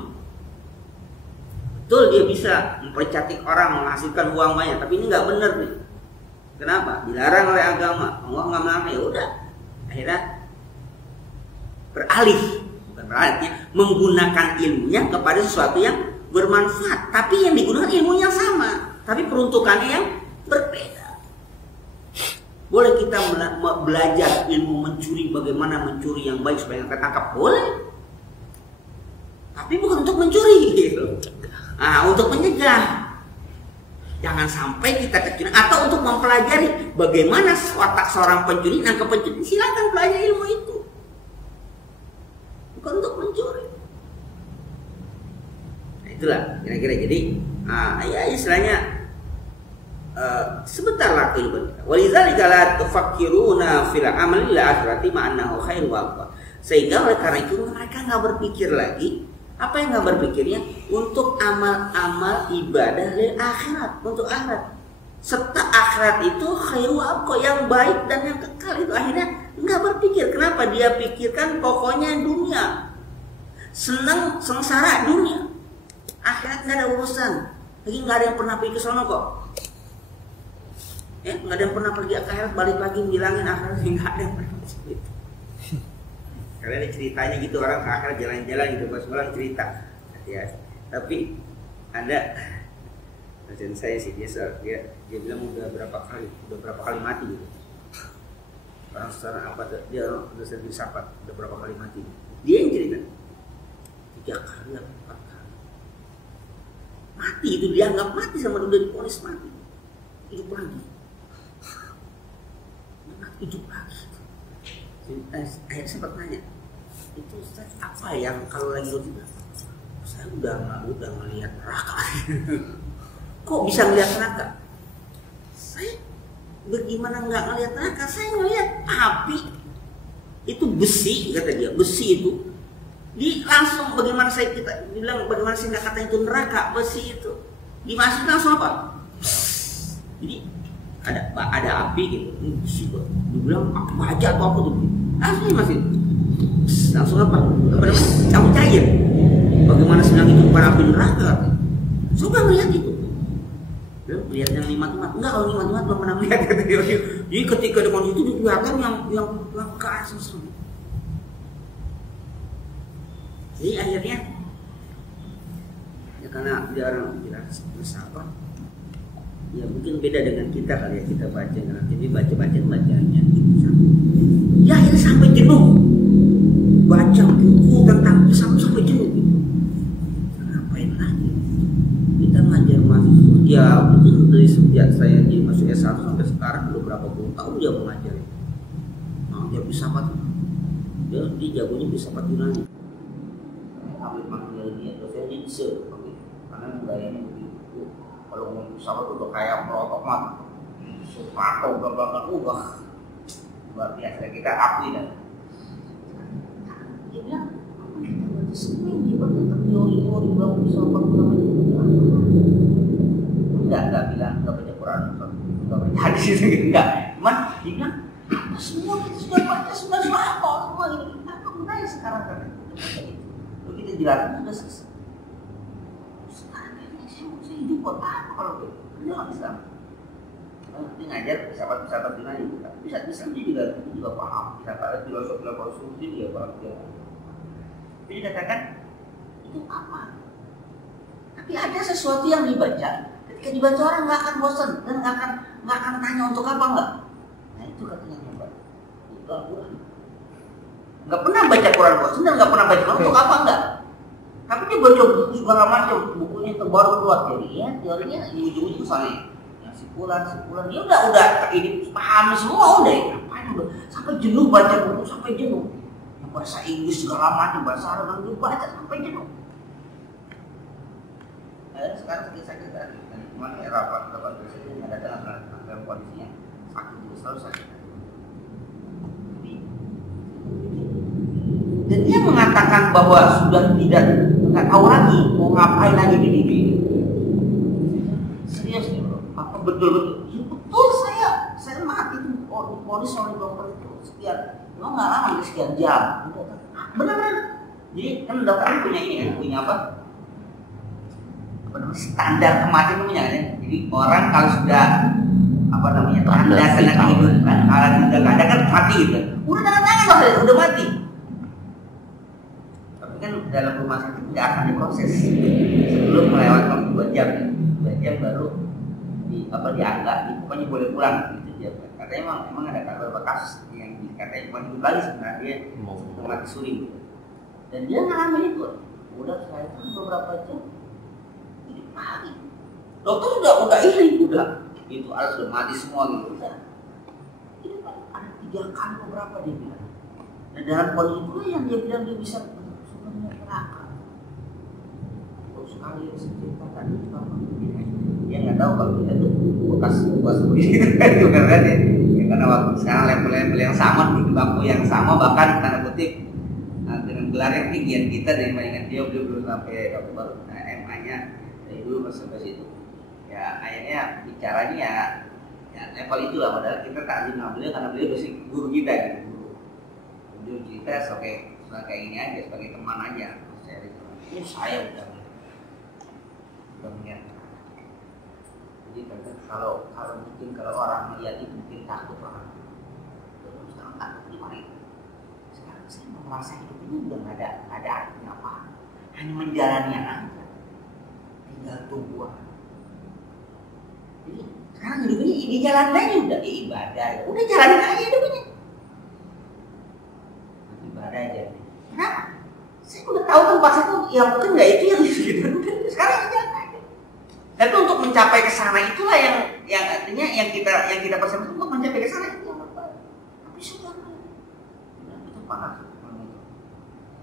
Betul, dia bisa mempercantik orang, menghasilkan uang banyak, tapi ini nggak benar nih. Kenapa? Dilarang oleh agama. Allah nggak melarang, ya udah. Akhirnya beralih, bukan beralih, menggunakan ilmunya kepada sesuatu yang bermanfaat. Tapi yang digunakan ilmunya sama, tapi peruntukannya yang berbeda. Boleh kita belajar ilmu mencuri, bagaimana mencuri yang baik supaya kita tangkap, boleh. Tapi bukan untuk mencuri, gitu. Nah, untuk mencegah. Jangan sampai kita kecuri, atau untuk mempelajari bagaimana watak seorang pencuri, nangkep pencuri, silakan pelajari ilmu itu. Bukan untuk mencuri. Nah, itulah kira-kira. Jadi, ya istilahnya sebentarlah kehidupan kita. Walidzalika la tufakkiruna fil amali la akhirati ma'annahu khairu wa abqa. Sehingga oleh karena itu mereka nggak berpikir lagi. Apa yang nggak berpikirnya? Untuk amal-amal ibadah lil akhirat, untuk akhirat. Serta akhirat itu khairu abqa, yang baik dan yang kekal. Itu akhirnya nggak berpikir. Kenapa? Dia pikirkan pokoknya dunia, senang sengsara dunia. Akhirat nggak ada urusan. Lagi nggak ada yang pernah pergi ke sana kok. Nggak ada yang pernah pergi ke akhirat balik lagi bilangin akhirat, nggak ada yang pernah pergi. Karena ini ceritanya gitu, orang ke akhirat jalan-jalan gitu, pas pulang cerita. Ya, tapi ada dosen saya sih, dia bilang udah berapa kali mati gitu. Orang secara apa, dia dosen filsafat, udah berapa kali mati. Dia yang cerita 3 kali atau 4 kali mati, itu dianggap mati sama udah diponis mati, hidup lagi, hidup lagi. Saya sempat nanya, itu Ustaz apa yang kalau lagi rutin? Saya udah ngelihat neraka. Kok bisa ngelihat neraka? Saya bagaimana nggak ngelihat neraka? Saya ngelihat api. Itu besi, kata dia, besi itu. Langsung bagaimana kita bilang bagaimana sih nggak kata itu neraka, besi itu dimasukin langsung apa? Jadi ada api gitu, besi kok. Dibilang apa aja atau apa tuh? Langsung masih langsung apa namanya? Campur cair. Bagaimana sedang itu bukan api neraka? Coba melihat itu. Lihat yang 5 enggak, kalau 5 belum pernah melihat. Jadi ketika di kondisi itu kelihatan yang langka sesuatu. Jadi akhirnya ya karena dia orang jelas bersabar. Ya mungkin beda dengan kita kali ya, kita baca nanti ini bacanya gitu. Ya ini sampai jenuh baca buku tentang sampai jenuh gitu. Ngapain lagi? Kita ngajar mahasiswa, ya dia mungkin dari sejak saya di masuk S1 sampai sekarang udah berapa puluh tahun dia mengajar. Nah, dia filsafat, dia jagonya filsafat Yunani. Ambil manggil dia, terus saya jadi karena gayanya begitu. Kalau ngomong filsafat udah kayak melotot mati, sepatu gak luar biasa, kita akui dan dia bilang semua dia bertentang teori-teori bilang filsafat enggak bilang enggak baca Quran, enggak baca hadis itu enggak, cuman dia bilang apa semua kita sudah baca sudah hafal semua ini apa gunanya sekarang kan? Lalu kita jelaskan sudah selesai. Sekarang ini saya hidup buat apa kalau begitu? Dia nggak bisa. Nanti ngajar filsafat Yunani bisa dia juga paham filsafat filosofi dia paham dia. Jadi katakan itu apa? Tapi ada sesuatu yang dibaca. Ketika dibaca orang nggak akan bosan dan nggak akan tanya untuk apa enggak. Nah itu katanya hebat. Itu Al-Quran. Nggak pernah baca Quran bosan dan nggak pernah baca Quran untuk apa enggak. Tapi dia baca buku segala macam, bukunya terbaru keluar teorinya ujung-ujung soalnya yang sipulan dia udah ini paham semua udah ya. Ngapain udah sampai jenuh baca buku sampai jenuh. Yang bahasa Inggris segala macam, bahasa Arab dia baca sampai jenuh. Sekarang kita cuma era apa presiden ada dalam kondisinya sakit juga selalu sakit. Dan dia mengatakan bahwa sudah nggak tahu lagi mau ngapain lagi di dunia ini. Serius nih bro, apa betul? Ya betul saya mati itu polis oleh dokter itu sekian, lo nggak lama sekian jam. Benar. Jadi kan dokter punya ini kan, punya apa? Standar kematian namanya kan. Jadi orang kalau sudah apa namanya tanda kehidupan, kalau sudah ada kan mati gitu. Udah tanda tangan udah mati. Tapi kan dalam rumah sakit tidak akan diproses sebelum melewatkan 2 jam baru dianggap pokoknya boleh pulang gitu dia. Katanya emang ada beberapa kasus yang katanya bukan hidup lagi sebenarnya dia mati suri gitu. Dan dia ngalamin itu. Udah setelah itu beberapa jam mati. Dokter udah ini itu harus sudah mati semua gitu. Ini kan ada 3 kali beberapa dia bilang. Dan dalam kondisi itu yang dia bilang dia bisa sebenarnya neraka. Terus sekali ceritakan itu apa? Dia nggak tahu kalau kita tuh bekas begitu kan itu karena dia ya, karena waktu sekarang level yang sama di bangku yang sama bahkan tanda kutip dengan gelar yang tinggian kita dibandingkan dia belum sampai waktu baru MA-nya dulu sampai situ ya akhirnya bicaranya ya level itulah padahal kita takzim sama beliau karena beliau dosen guru kita gitu beliau kita sebagai ini aja sebagai teman aja saya udah melihat jadi kalau mungkin kalau orang melihat itu mungkin takut orang sekarang takut gimana itu sekarang saya merasa hidup ini udah nggak ada artinya apa hanya menjalani aja tinggal tunggu. Jadi sekarang hidup ini jalan aja udah ibadah, udah jalanin aja hidupnya. Ibadah aja. Kenapa? Saya udah tahu tempat itu yang mungkin nggak itu yang gitu. Sekarang jalan aja. Tapi untuk mencapai ke sana itulah yang artinya yang kita persiapkan untuk mencapai ke sana itu yang terbaik. Tapi sudah itu panas.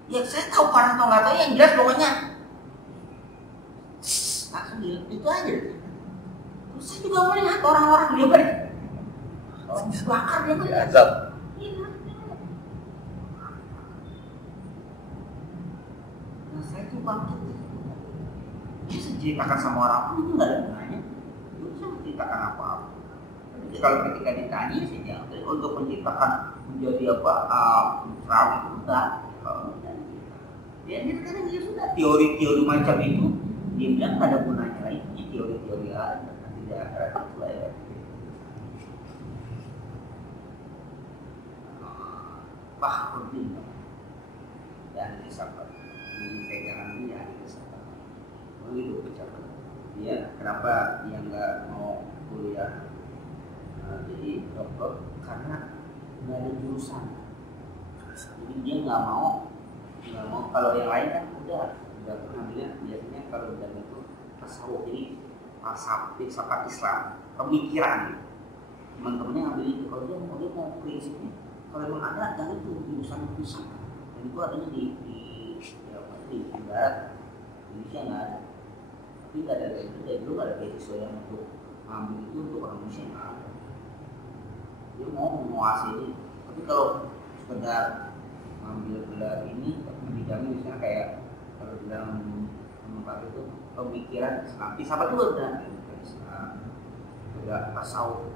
Ya saya tahu panas atau nggak tahu yang jelas pokoknya langsung itu aja. Terus saya juga melihat orang-orang dia bakar dia azab. Nah saya tuh bangkit. Saya ceritakan sama orang itu nggak ada gunanya. Saya ceritakan apa-apa. Jadi kalau ketika ditanya saya jawab untuk menciptakan menjadi apa perahu itu enggak. Ya ini karena dia sudah teori-teori macam itu dia bilang nggak ada gunanya lagi teori-teori lain tidak ada itu lah ya. Bahruddin dan filsafat ini pegangan dia filsafat begitu ucapan dia kenapa dia nggak mau kuliah jadi dokter karena nggak ada jurusan jadi dia nggak mau kalau yang lain kan udah pernah bilang biasanya kalau udah itu tasawuf ini filsafat Islam, pemikiran. Teman-temannya ngambil itu, kalau dia mau prinsipnya, kalau memang ada dan itu urusan dan itu adanya di barat Indonesia nggak ada, tapi nggak ada itu dari dulu nggak ada beasiswa yang untuk ngambil itu untuk orang Indonesia nggak ada. Dia mau menguasai ini, tapi kalau sekedar ngambil gelar ini pendidikannya misalnya kayak kalau dalam tempat itu pemikiran Islam, filsafat itu udah tasawuf.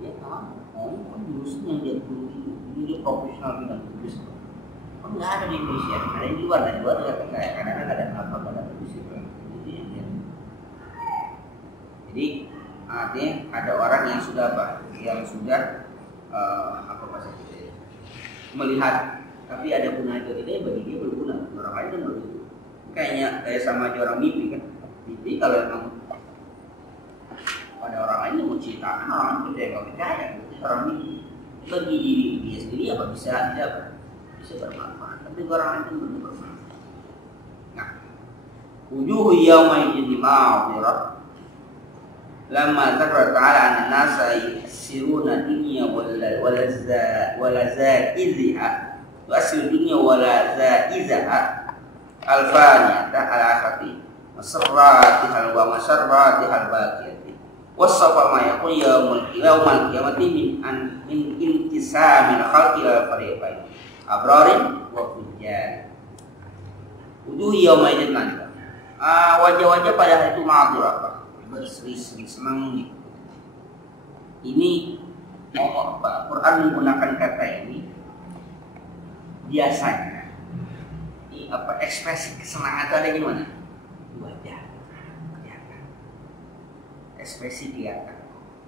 Ya kan, kan jurusan yang dia dulu dia profesional bidang itu. Oh nggak ada di Indonesia, ada di luar juga kayak kadang-kadang ada apa pada fisik. Jadi artinya ada orang yang sudah apa bahasa kita melihat, tapi ada guna itu tidak bagi dia berguna, orang lain kan begitu. Kayak sama aja orang mimpi kan, mimpi kalau emang pada orang lain mau ceritakan, orang lain percaya nggak percaya, orang ini bagi diri dia sendiri apa bisa bermanfaat, tapi orang lain itu belum bermanfaat. Nah, wujuhu yaumaidin ma'adhirah lamma dzakara ta'ala anna nasa yasiruna dunya walazaiziha wa asir dunya walazaiziha alfaniyata al-akhati masarratihal wa masarratihal baqiyah. Wasafa ma yaqul yaumul qiyamati min intisamil khalqi ila fariqain abrarin wa fujjar. Wujuh yaumaidin nanti. Wajah-wajah pada hari itu ma'adur apa? Berseri-seri senang. Ini Quran menggunakan kata ini biasanya. Ini ekspresi kesenangan itu ada di mana? Wajah. Ekspresi kelihatan.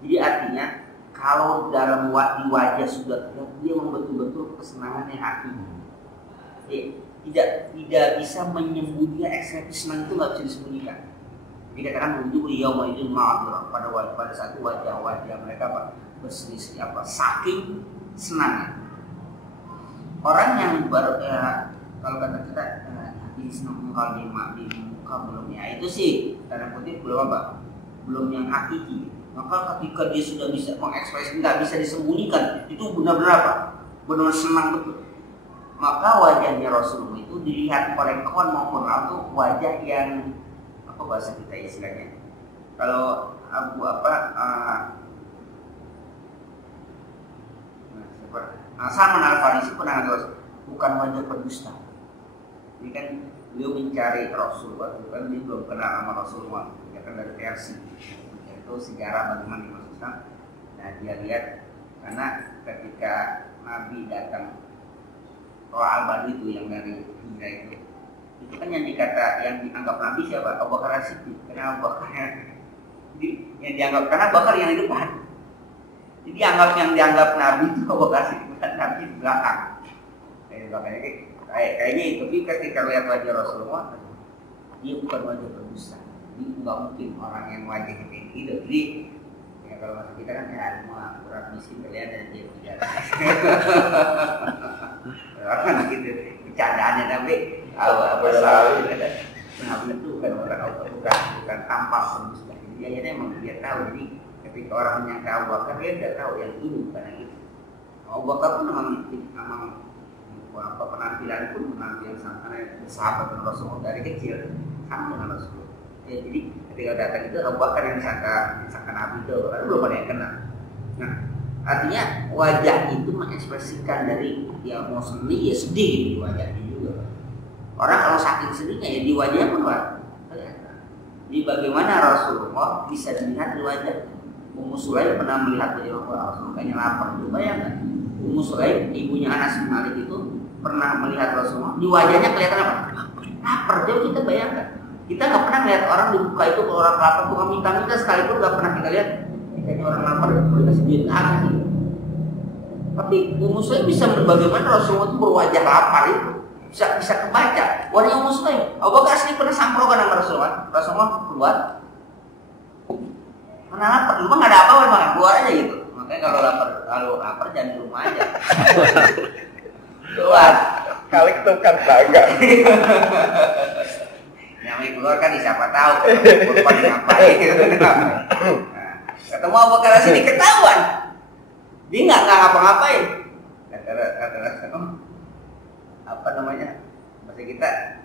Jadi artinya kalau dalam di wajah sudah terlihat dia betul-betul kesenangannya hakiki. Tidak bisa menyembunyikan ekspresi senang itu, nggak bisa disembunyikan. Dikatakan wujuh yaumaidin ma'adhirah, pada satu wajah mereka berseri saking senang. Orang yang baru kalau kata kita hati senang kalau di muka belum ya itu sih tanda kutip belum belum yang hakiki. Maka ketika dia sudah bisa mengekspresi, nggak bisa disembunyikan, itu benar-benar benar senang betul. Maka wajahnya Rasulullah itu dilihat oleh kawan maupun lawan itu wajah yang apa bahasa kita istilahnya. Kalau Salman Al-Farisi pernah ada bukan wajah pendusta. Ini kan beliau mencari Rasulullah, bukan dia belum kenal sama Rasulullah. Kan dari versi itu sejarah bagaimana dimaksudkan. Nah dia lihat karena ketika Nabi datang Al-Badri itu yang dari hijrah itu kan yang dianggap Nabi siapa? Abu Bakar As-Siddiq. Karena Abu Bakar yang dianggap karena Abu Bakar yang di depan. Jadi yang dianggap Nabi itu Abu Bakar As-Siddiq, bukan Nabi di belakang. Kayaknya itu. Tapi ketika lihat wajah Rasulullah, dia bukan wajah berdusta. Jadi nggak mungkin orang yang wajah kayak gitu. Jadi ya kalau masa kita kan ya semua berat miskin kalian dan dia tidak. Orang gitu bercandaannya tapi apa salah itu ada. Nah benar tuh bukan tampak berdusta. Jadi dia emang dia tahu. Jadi ketika orang menyangka Abu Bakar dia tidak tahu yang ini bukan yang itu. Abu Bakar pun memang penampilan pun penampilan sangat bersahabat dengan Rasulullah dari kecil sama dengan Rasulullah. Jadi ketika datang itu Abu Bakar yang disangka Nabi itu belum ada yang kenal. Nah artinya wajah itu mengekspresikan dari ya mau sedih ya sedih di wajahnya juga. Orang kalau sakit sedihnya ya di wajahnya pun kelihatan. Jadi bagaimana Rasulullah bisa dilihat di wajah? Ummu Sulaim pernah melihat wajah Rasulullah kayaknya lapar. Bayangkan Ummu Sulaim ibunya Anas bin Malik itu pernah melihat Rasulullah di wajahnya kelihatan apa? Lapar. Jadi kita bayangkan. Kita nggak pernah lihat orang di muka itu kalau orang lapar tukang minta-minta sekalipun nggak pernah kita lihat. Kayaknya orang lapar boleh kasih duit apa sih? Tapi Ummu Sulaim bisa bagaimana Rasulullah itu berwajah lapar itu bisa kebaca. Wajah Ummu Sulaim. Abu Bakar As-Siddiq pernah samprokan sama Rasulullah keluar. Pernah lapar, cuma nggak ada apa-apa memang keluar aja gitu. Makanya kalau lapar jangan di rumah aja. Keluar. Kalik tuh kan bangga. Namanya keluar kan siapa tahu kurban ngapain gitu. Nah, ketemu Abu Bakar As-Siddiq ketahuan. Dia nggak ngapa-ngapain. Apa namanya? Maksud kita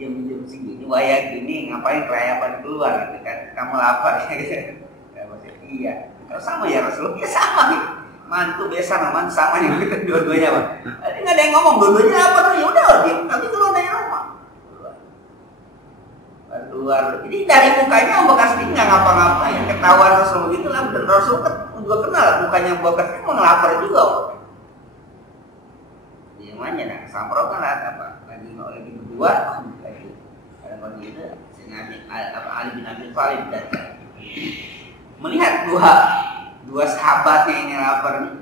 jam-jam segini, wayang gini, ngapain kelayapan keluar gitu kan? Kamu lapar gitu. Ya, maksudnya iya. Kalau sama ya Rasulullah, ya sama gitu. Mantu biasa sama sama yang kita dua-duanya Pak. Tadi nggak ada yang ngomong, dua-duanya apa tuh? Ya udah dia, tapi keluar dari rumah. Keluar. Jadi dari mukanya Abu Bakar Siddiq nggak ngapa-ngapain. Ketahuan Rasulullah gitu lah. Rasul juga kenal mukanya Abu Bakar Siddiq melapar juga. Dia mana nah, samprot kan apa? Lagi berdua, lagi ada pagi itu, Ali bin Abi Thalib datang. Melihat dua sahabatnya ini lapar nih,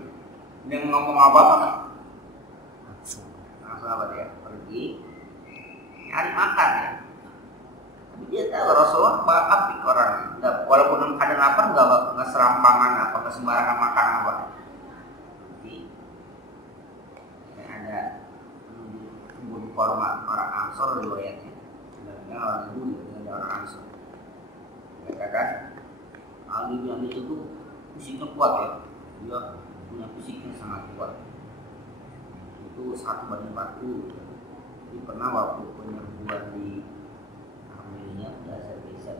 dia ngomong apa-apa kan? Langsung apa dia? Pergi cari makan ya. Dia tahu Rasulullah apik orang, walaupun ada lapar nggak serampangan apa sembarangan makan apa. Jadi ada bunuh korma orang Ansor riwayatnya, sebenarnya orang Yahudi ada orang Ansor. Katakan Ali bin Abi itu fisiknya kuat ya, dia punya fisik yang sangat kuat. Itu 1:40. Jadi pernah waktu penyerbuan di desa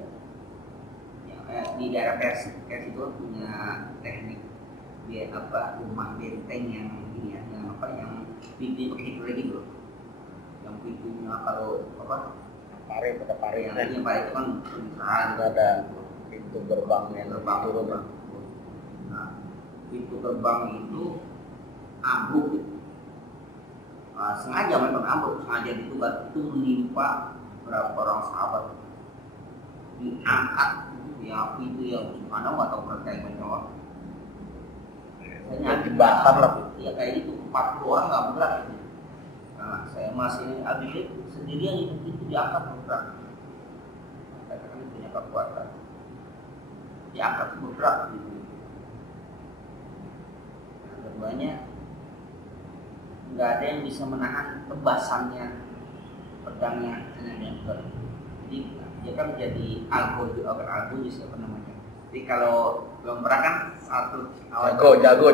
ya, di daerah Persia itu punya teknik dia apa rumah benteng yang ini ya, yang apa yang pintu pakai itu lagi bro, yang pintunya kalau apa pare yang pare itu kan ada pintu gerbangnya gerbang. Nah, pintu gerbang itu ambruk gitu. Sengaja memang ambruk, sengaja itu menimpa berapa orang sahabat diangkat ya itu yang mana atau berkait menjawab hanya dibakar lah ya kayak itu 40 orang nggak berat itu. Nah saya masih habis sendirian itu diangkat berat katakan punya kekuatan diangkat berat gitu. Nah, keduanya nggak ada yang bisa menahan tebasannya pedangnya yang berat. Jadi dia kan menjadi algo siapa namanya. Jadi kalau belum pernah kan satu jago.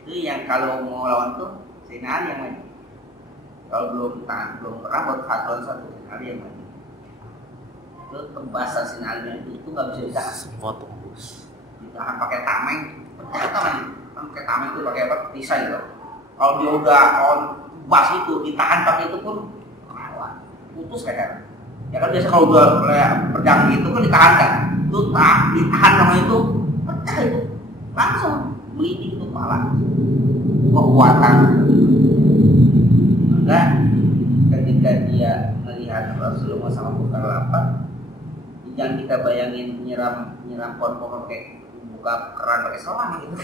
Itu yang kalau mau lawan tuh Sayyidina Ali yang maju. Kalau belum pernah buat satu Sayyidina Ali yang maju. Itu tembasan Sayyidina Ali itu nggak bisa ditahan. Semua tembus. Ditahan pakai tameng, pecah tameng. Kan pakai tameng itu pakai apa? Pisau gitu. Kalau dia udah on bas itu ditahan pakai itu pun putus kadang. Ya kan biasa kalau udah kayak pedang gitu kan ditahan kan. Itu ditahan sama itu pecah itu. Langsung melinding itu kepala. Kekuatan. Maka ketika dia melihat Rasulullah sama bukan lapar, jangan kita bayangin nyiram pohon-pohon kayak buka keran pakai selang gitu.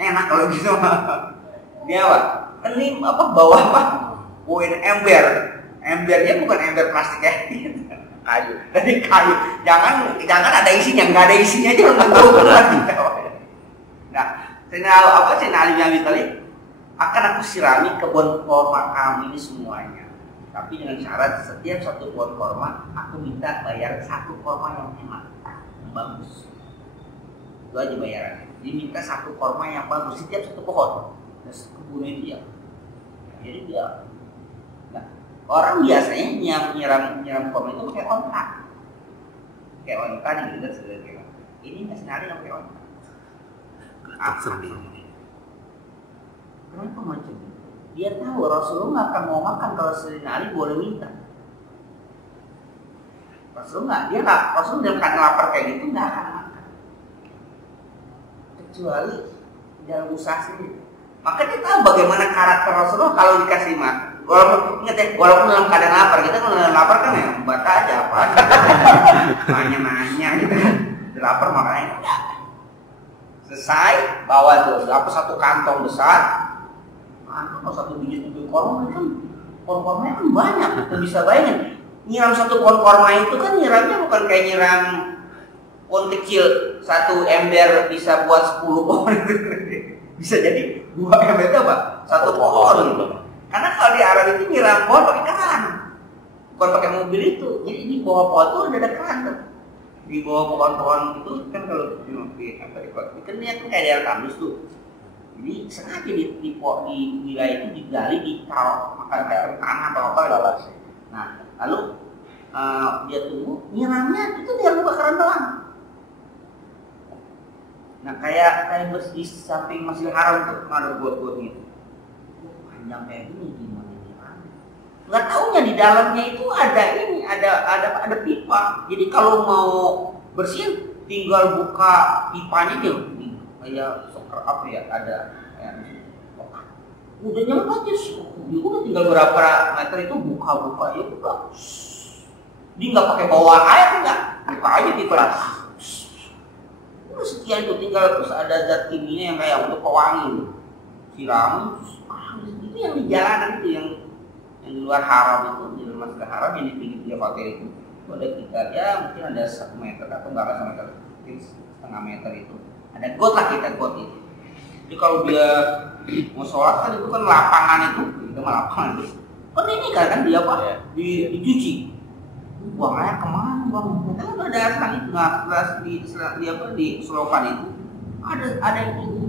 Enak kalau gitu mah. Dia apa? Ini apa bawah apa? Poin ember. Embernya bukan ember plastik ya, kayu. Dari kayu. Jangan ada isinya, nggak ada isinya aja nggak tahu lagi. Nah, Sayyidina Ali bin Abi Thalib akan aku sirami kebun korma kamu ini semuanya. Tapi dengan syarat setiap satu pohon korma aku minta bayar satu korma yang enak, yang bagus. Itu aja bayarannya. Diminta satu korma yang bagus setiap satu pohon. Dan kebun itu ya. Jadi dia. Nah, orang biasanya yang nyiram korma itu pakai onta. Kayak onta juga sebenarnya. Ini nggak sengaja pakai onta. Sendiri. Kenapa macam itu? Dia tahu Rasulullah nggak akan mau makan kalau Sayyidina Ali boleh minta. Rasulullah dalam keadaan lapar kayak gitu nggak akan makan. Kecuali dalam usaha sendiri. Maka dia tahu bagaimana karakter Rasulullah kalau dikasih makan. Walaupun dalam keadaan lapar, kita kalau dalam lapar kan ya bata aja apa nanya gitu kan. Lapar makanya enggak. Selesai bawa tuh apa satu kantong besar. Kalau satu biji korma kan korma kan banyak. Kita bisa bayangin nyiram satu pohon korma itu kan nyiramnya bukan kayak nyiram pohon kecil satu ember bisa buat 10 pohon. Bisa jadi 2 ember itu apa? Satu pohon gitu. Karena kalau di Arab itu nyiram pohon pakai keran, bukan bukan pakai mobil itu. Jadi di bawah pohon tuh ada keran tuh. Di bawah pohon-pohon itu kan kalau di apa di kota kan dia kan kayak daerah tandus tuh. Jadi sengaja di wilayah itu digali di kawah makan kayak tanah atau apa gitu. Nah lalu dia tunggu nyerangnya itu dia buka keran doang. Nah kayak di samping Masjidil Haram tuh ada got-got gitu. Panjang kayak gini gimana nyerangnya? Nggak taunya di dalamnya itu ada pipa. Jadi kalau mau bersihin tinggal buka pipanya dia kayak soker apa ya ada udah nyemplung aja udah tinggal berapa meter itu buka ya udah dia nggak pakai bawa air nggak buka aja pipa udah sekian itu tinggal terus ada zat kimia yang kayak untuk pewangi siram itu yang di jalanan itu yang di luar haram itu di luar Masjidil Haram yang di pinggir hotel itu ada kita ya mungkin ada 1 meter atau enggak 1 meter mungkin setengah meter itu ada got lah kita got itu. Jadi kalau dia mau sholat kan itu kan lapangan itu mah lapangan itu kan ini kan dia apa dicuci buang air kemana bang kita udah ada asal itu nggak di selokan itu ada itu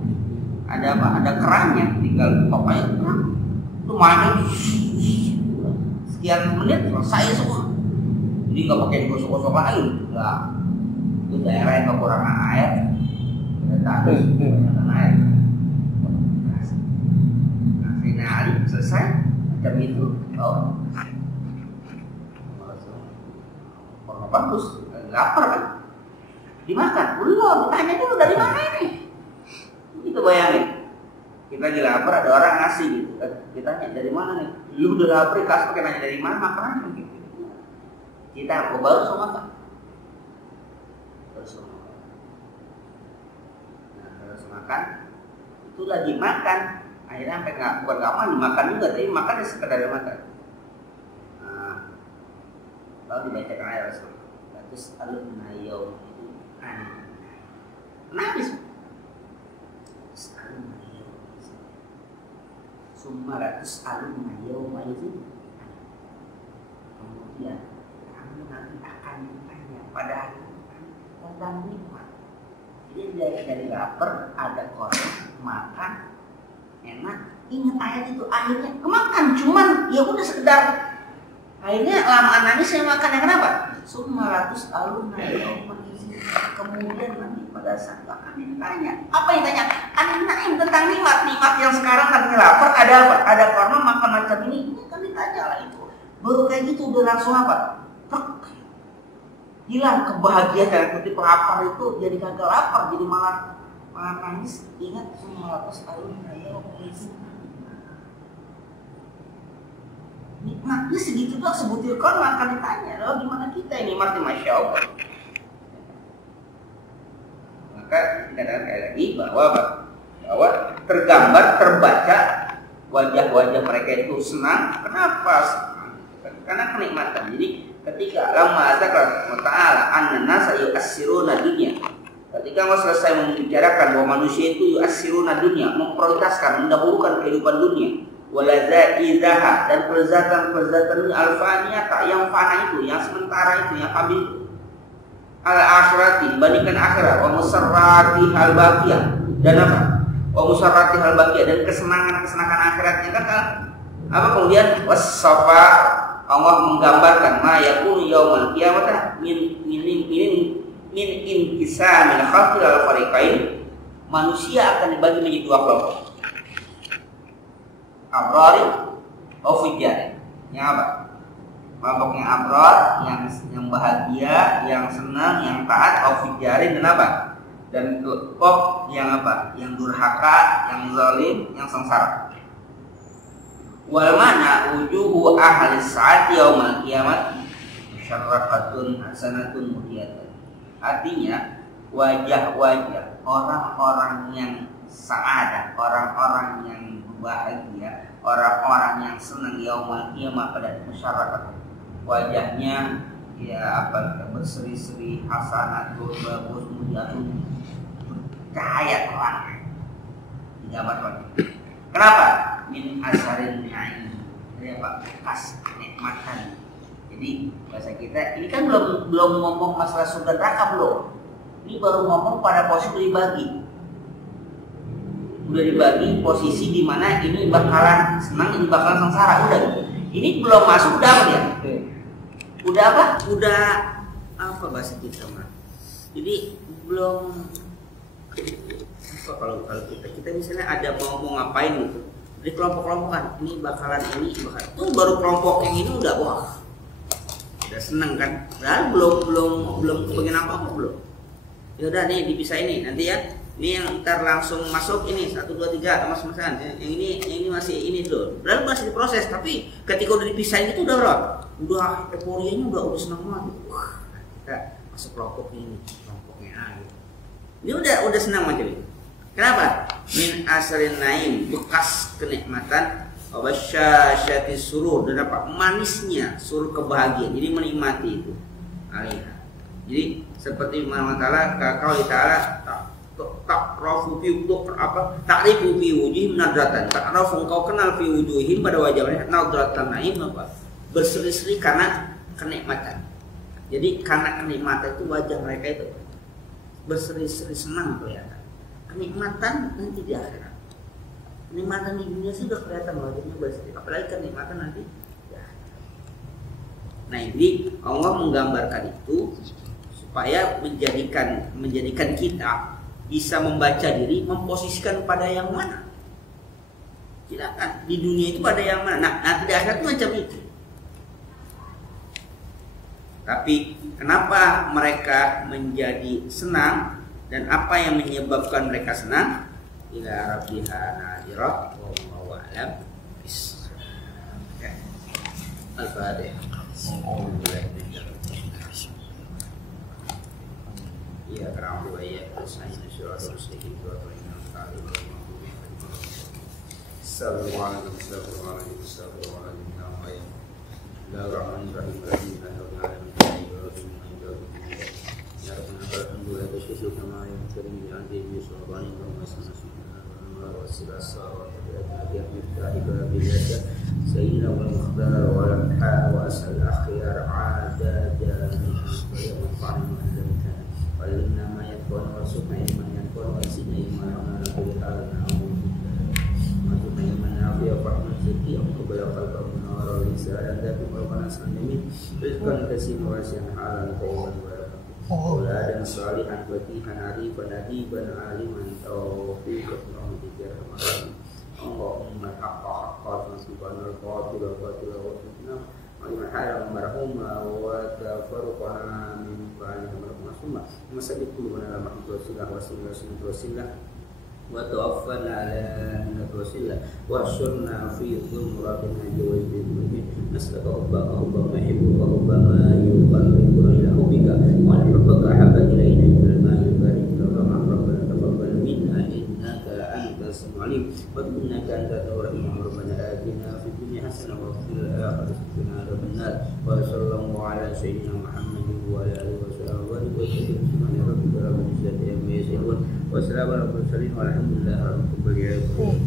ada kerannya tinggal pokoknya keran itu mainnya sekian menit selesai semua jadi nggak pakai digosok-gosok lagi nggak itu daerah yang kekurangan air kita harus kekurangan air nah selesai macam itu orang bagus lapar kan dimakan belum tanya dulu dari mana ini itu bayangin kita lagi lapar ada orang ngasih gitu kita tanya dari mana nih lu udah lapar kasih pakai nanya dari mana makanannya gitu kita baru sama makan terus makan itu lagi makan akhirnya sampai bukan nggak mau dimakan juga tapi makan ya sekedar makan lalu dibacakan ayat Rasul terus alumna yaum itu nangis sumaratus alumna yaum itu kemudian kamu nanti akan ditanya pada hari tentang nikmat jadi dari lapar ada korban makan enak ingat ayat itu akhirnya kemakan cuman ya udah sekedar akhirnya lama nangis saya makan yang kenapa? Sumaratus alumna kemudian nanti pada saat akan ditanya apa yang ditanya? Anim tentang nikmat yang sekarang tadinya lapar ada apa? Ada korma makan macam ini kan ditanya lah itu baru kayak gitu udah langsung apa? Hilang kebahagiaan dalam kutip lapar itu jadi kagak lapar jadi malah nangis ingat sumaratus alumna nikmatnya segitu doang sebutir kon akan ditanya lalu gimana kita ini nikmatnya Masya Allah maka dikatakan sekali lagi bahwa tergambar terbaca wajah-wajah mereka itu senang kenapa? Karena kenikmatan jadi ketika lamma zakar ta'ala anna nasa yu'assiruna dunya ketika Allah selesai membicarakan bahwa manusia itu yu'assiruna dunya memprioritaskan mendahulukan kehidupan dunia walazaizaha dan pelezatan alfaniyata yang fana itu yang sementara itu yang habis al akhirati dibandingkan akhirat wa musarrati hal baqiyah dan apa wa musarrati hal baqiyah dan kesenangan akhiratnya kan apa kemudian wasafa Allah menggambarkan ma yakunu yaumal qiyamah min inqisamil khalqi al fariqain manusia akan dibagi menjadi 2 kelompok abrari atau fujjar yang apa? Kelompoknya abrar yang bahagia, yang senang, yang taat atau fujjarin dan apa? Dan kelompok yang apa? Yang durhaka, yang zalim, yang sengsara. Wal mana wujuhu ahli sa'ati yaumal qiyamah musyarraqatun hasanatun muhiyatun. Artinya wajah-wajah orang-orang yang sa'adah, orang-orang yang bahagia, orang-orang yang senang yaumul qiyamah pada masyarakat wajahnya ya apa berseri-seri hasanat bagus muliatun cahaya terang digambarkan kenapa min asarin naim dari apa bekas kenikmatan Jadi bahasa kita ini kan belum ngomong masalah surga neraka belum. Ini baru ngomong pada posisi dibagi. Udah dibagi posisi di mana ini bakalan senang, ini bakalan sengsara, udah. Ini belum masuk udah apa dia? Udah apa? Udah apa bahasa kita mah? Jadi belum apa kalau kita misalnya ada mau ngapain gitu. Di kelompok-kelompokan ini bakalan tuh baru kelompok yang ini udah wah. Udah seneng kan? Padahal belum kebagian apa belum. Ya udah nih dipisah ini nanti ya. Ini yang ntar langsung masuk ini 1 2 3 mas-masan. Yang ini masih ini dulu. Padahal masih diproses tapi ketika udah dipisahin itu udah berapa? Udah euforianya udah senang banget. Wah, kita masuk kelompok ini, kelompoknya A gitu. Ini udah senang macam itu. Kenapa? Min asrin naim, bekas kenikmatan, wabasyashati surur, dan apa? Manisnya surur kebahagiaan. Jadi menikmati itu. Alihah. Jadi seperti firman Allah Ta'ala, Ta'ala ta'rafu fi apa? Ta'rifu fi wujihim nadratan. Ta'rafu engkau kenal fi wujuhim pada wajah mereka nadratan naim apa? Berseri-seri karena kenikmatan. Jadi karena kenikmatan itu wajah mereka itu berseri-seri senang kelihatan. Kenikmatan nanti di akhirat. Kenikmatan di dunia sudah kelihatan wajahnya berseri. Apalagi kenikmatan nanti di akhirat. Nah ini Allah menggambarkan itu supaya menjadikan kita bisa membaca diri, memposisikan pada yang mana. Silakan di dunia itu pada yang mana. Nah nanti di akhirat itu macam itu. Tapi kenapa mereka menjadi senang dan apa yang menyebabkan mereka senang? Ila rabbiha nadirah wa huwa a'lam bis. Al-Fatihah. Ya Rabbi wa ya Rasulullah sallallahu alaihi Sayyidina wa mukhtar wa lamha wa asal akhir ada jami'an wa yamfa'an wa walimna ma yakun wa subhana man yakun wa sina iman ala kulli hal na'udzu billahi nafi'a fahman zaki aqbala qalbana wa lisan dan qulubana salimin rizqan kasim wa sihan halan tayyiban wa dan salihan fatihan arifan adiban aliman taufiqan wa hidayah Allahumma haqqa subhanal qadir wa qadir wa subhana wa liman marhuma wa tafarqana min ba'di marhuma masabit qulubana la mahdusillah wa sallallahu wa tawaffana ala nabiyyillah wa syurna fi dhumratina jawazin nasraka rabbaka rabbama yuhibbuka rabbama yuqarribuka ila hubbika wa yuhibbuka habba ilayna min ma yubarik rabbana rabbana taqabbal minna innaka antas samiul wa innaka antat tawwabur rabbana atina fid dunya hasanah wa fil akhirati hasanah wa qina sallallahu ala sayyidina Muhammadin wa ala alihi wa sahbihi wa sallam subhana rabbika rabbil izzati amma yasifun wa salamun alal mursalin walhamdulillahi rabbil alamin.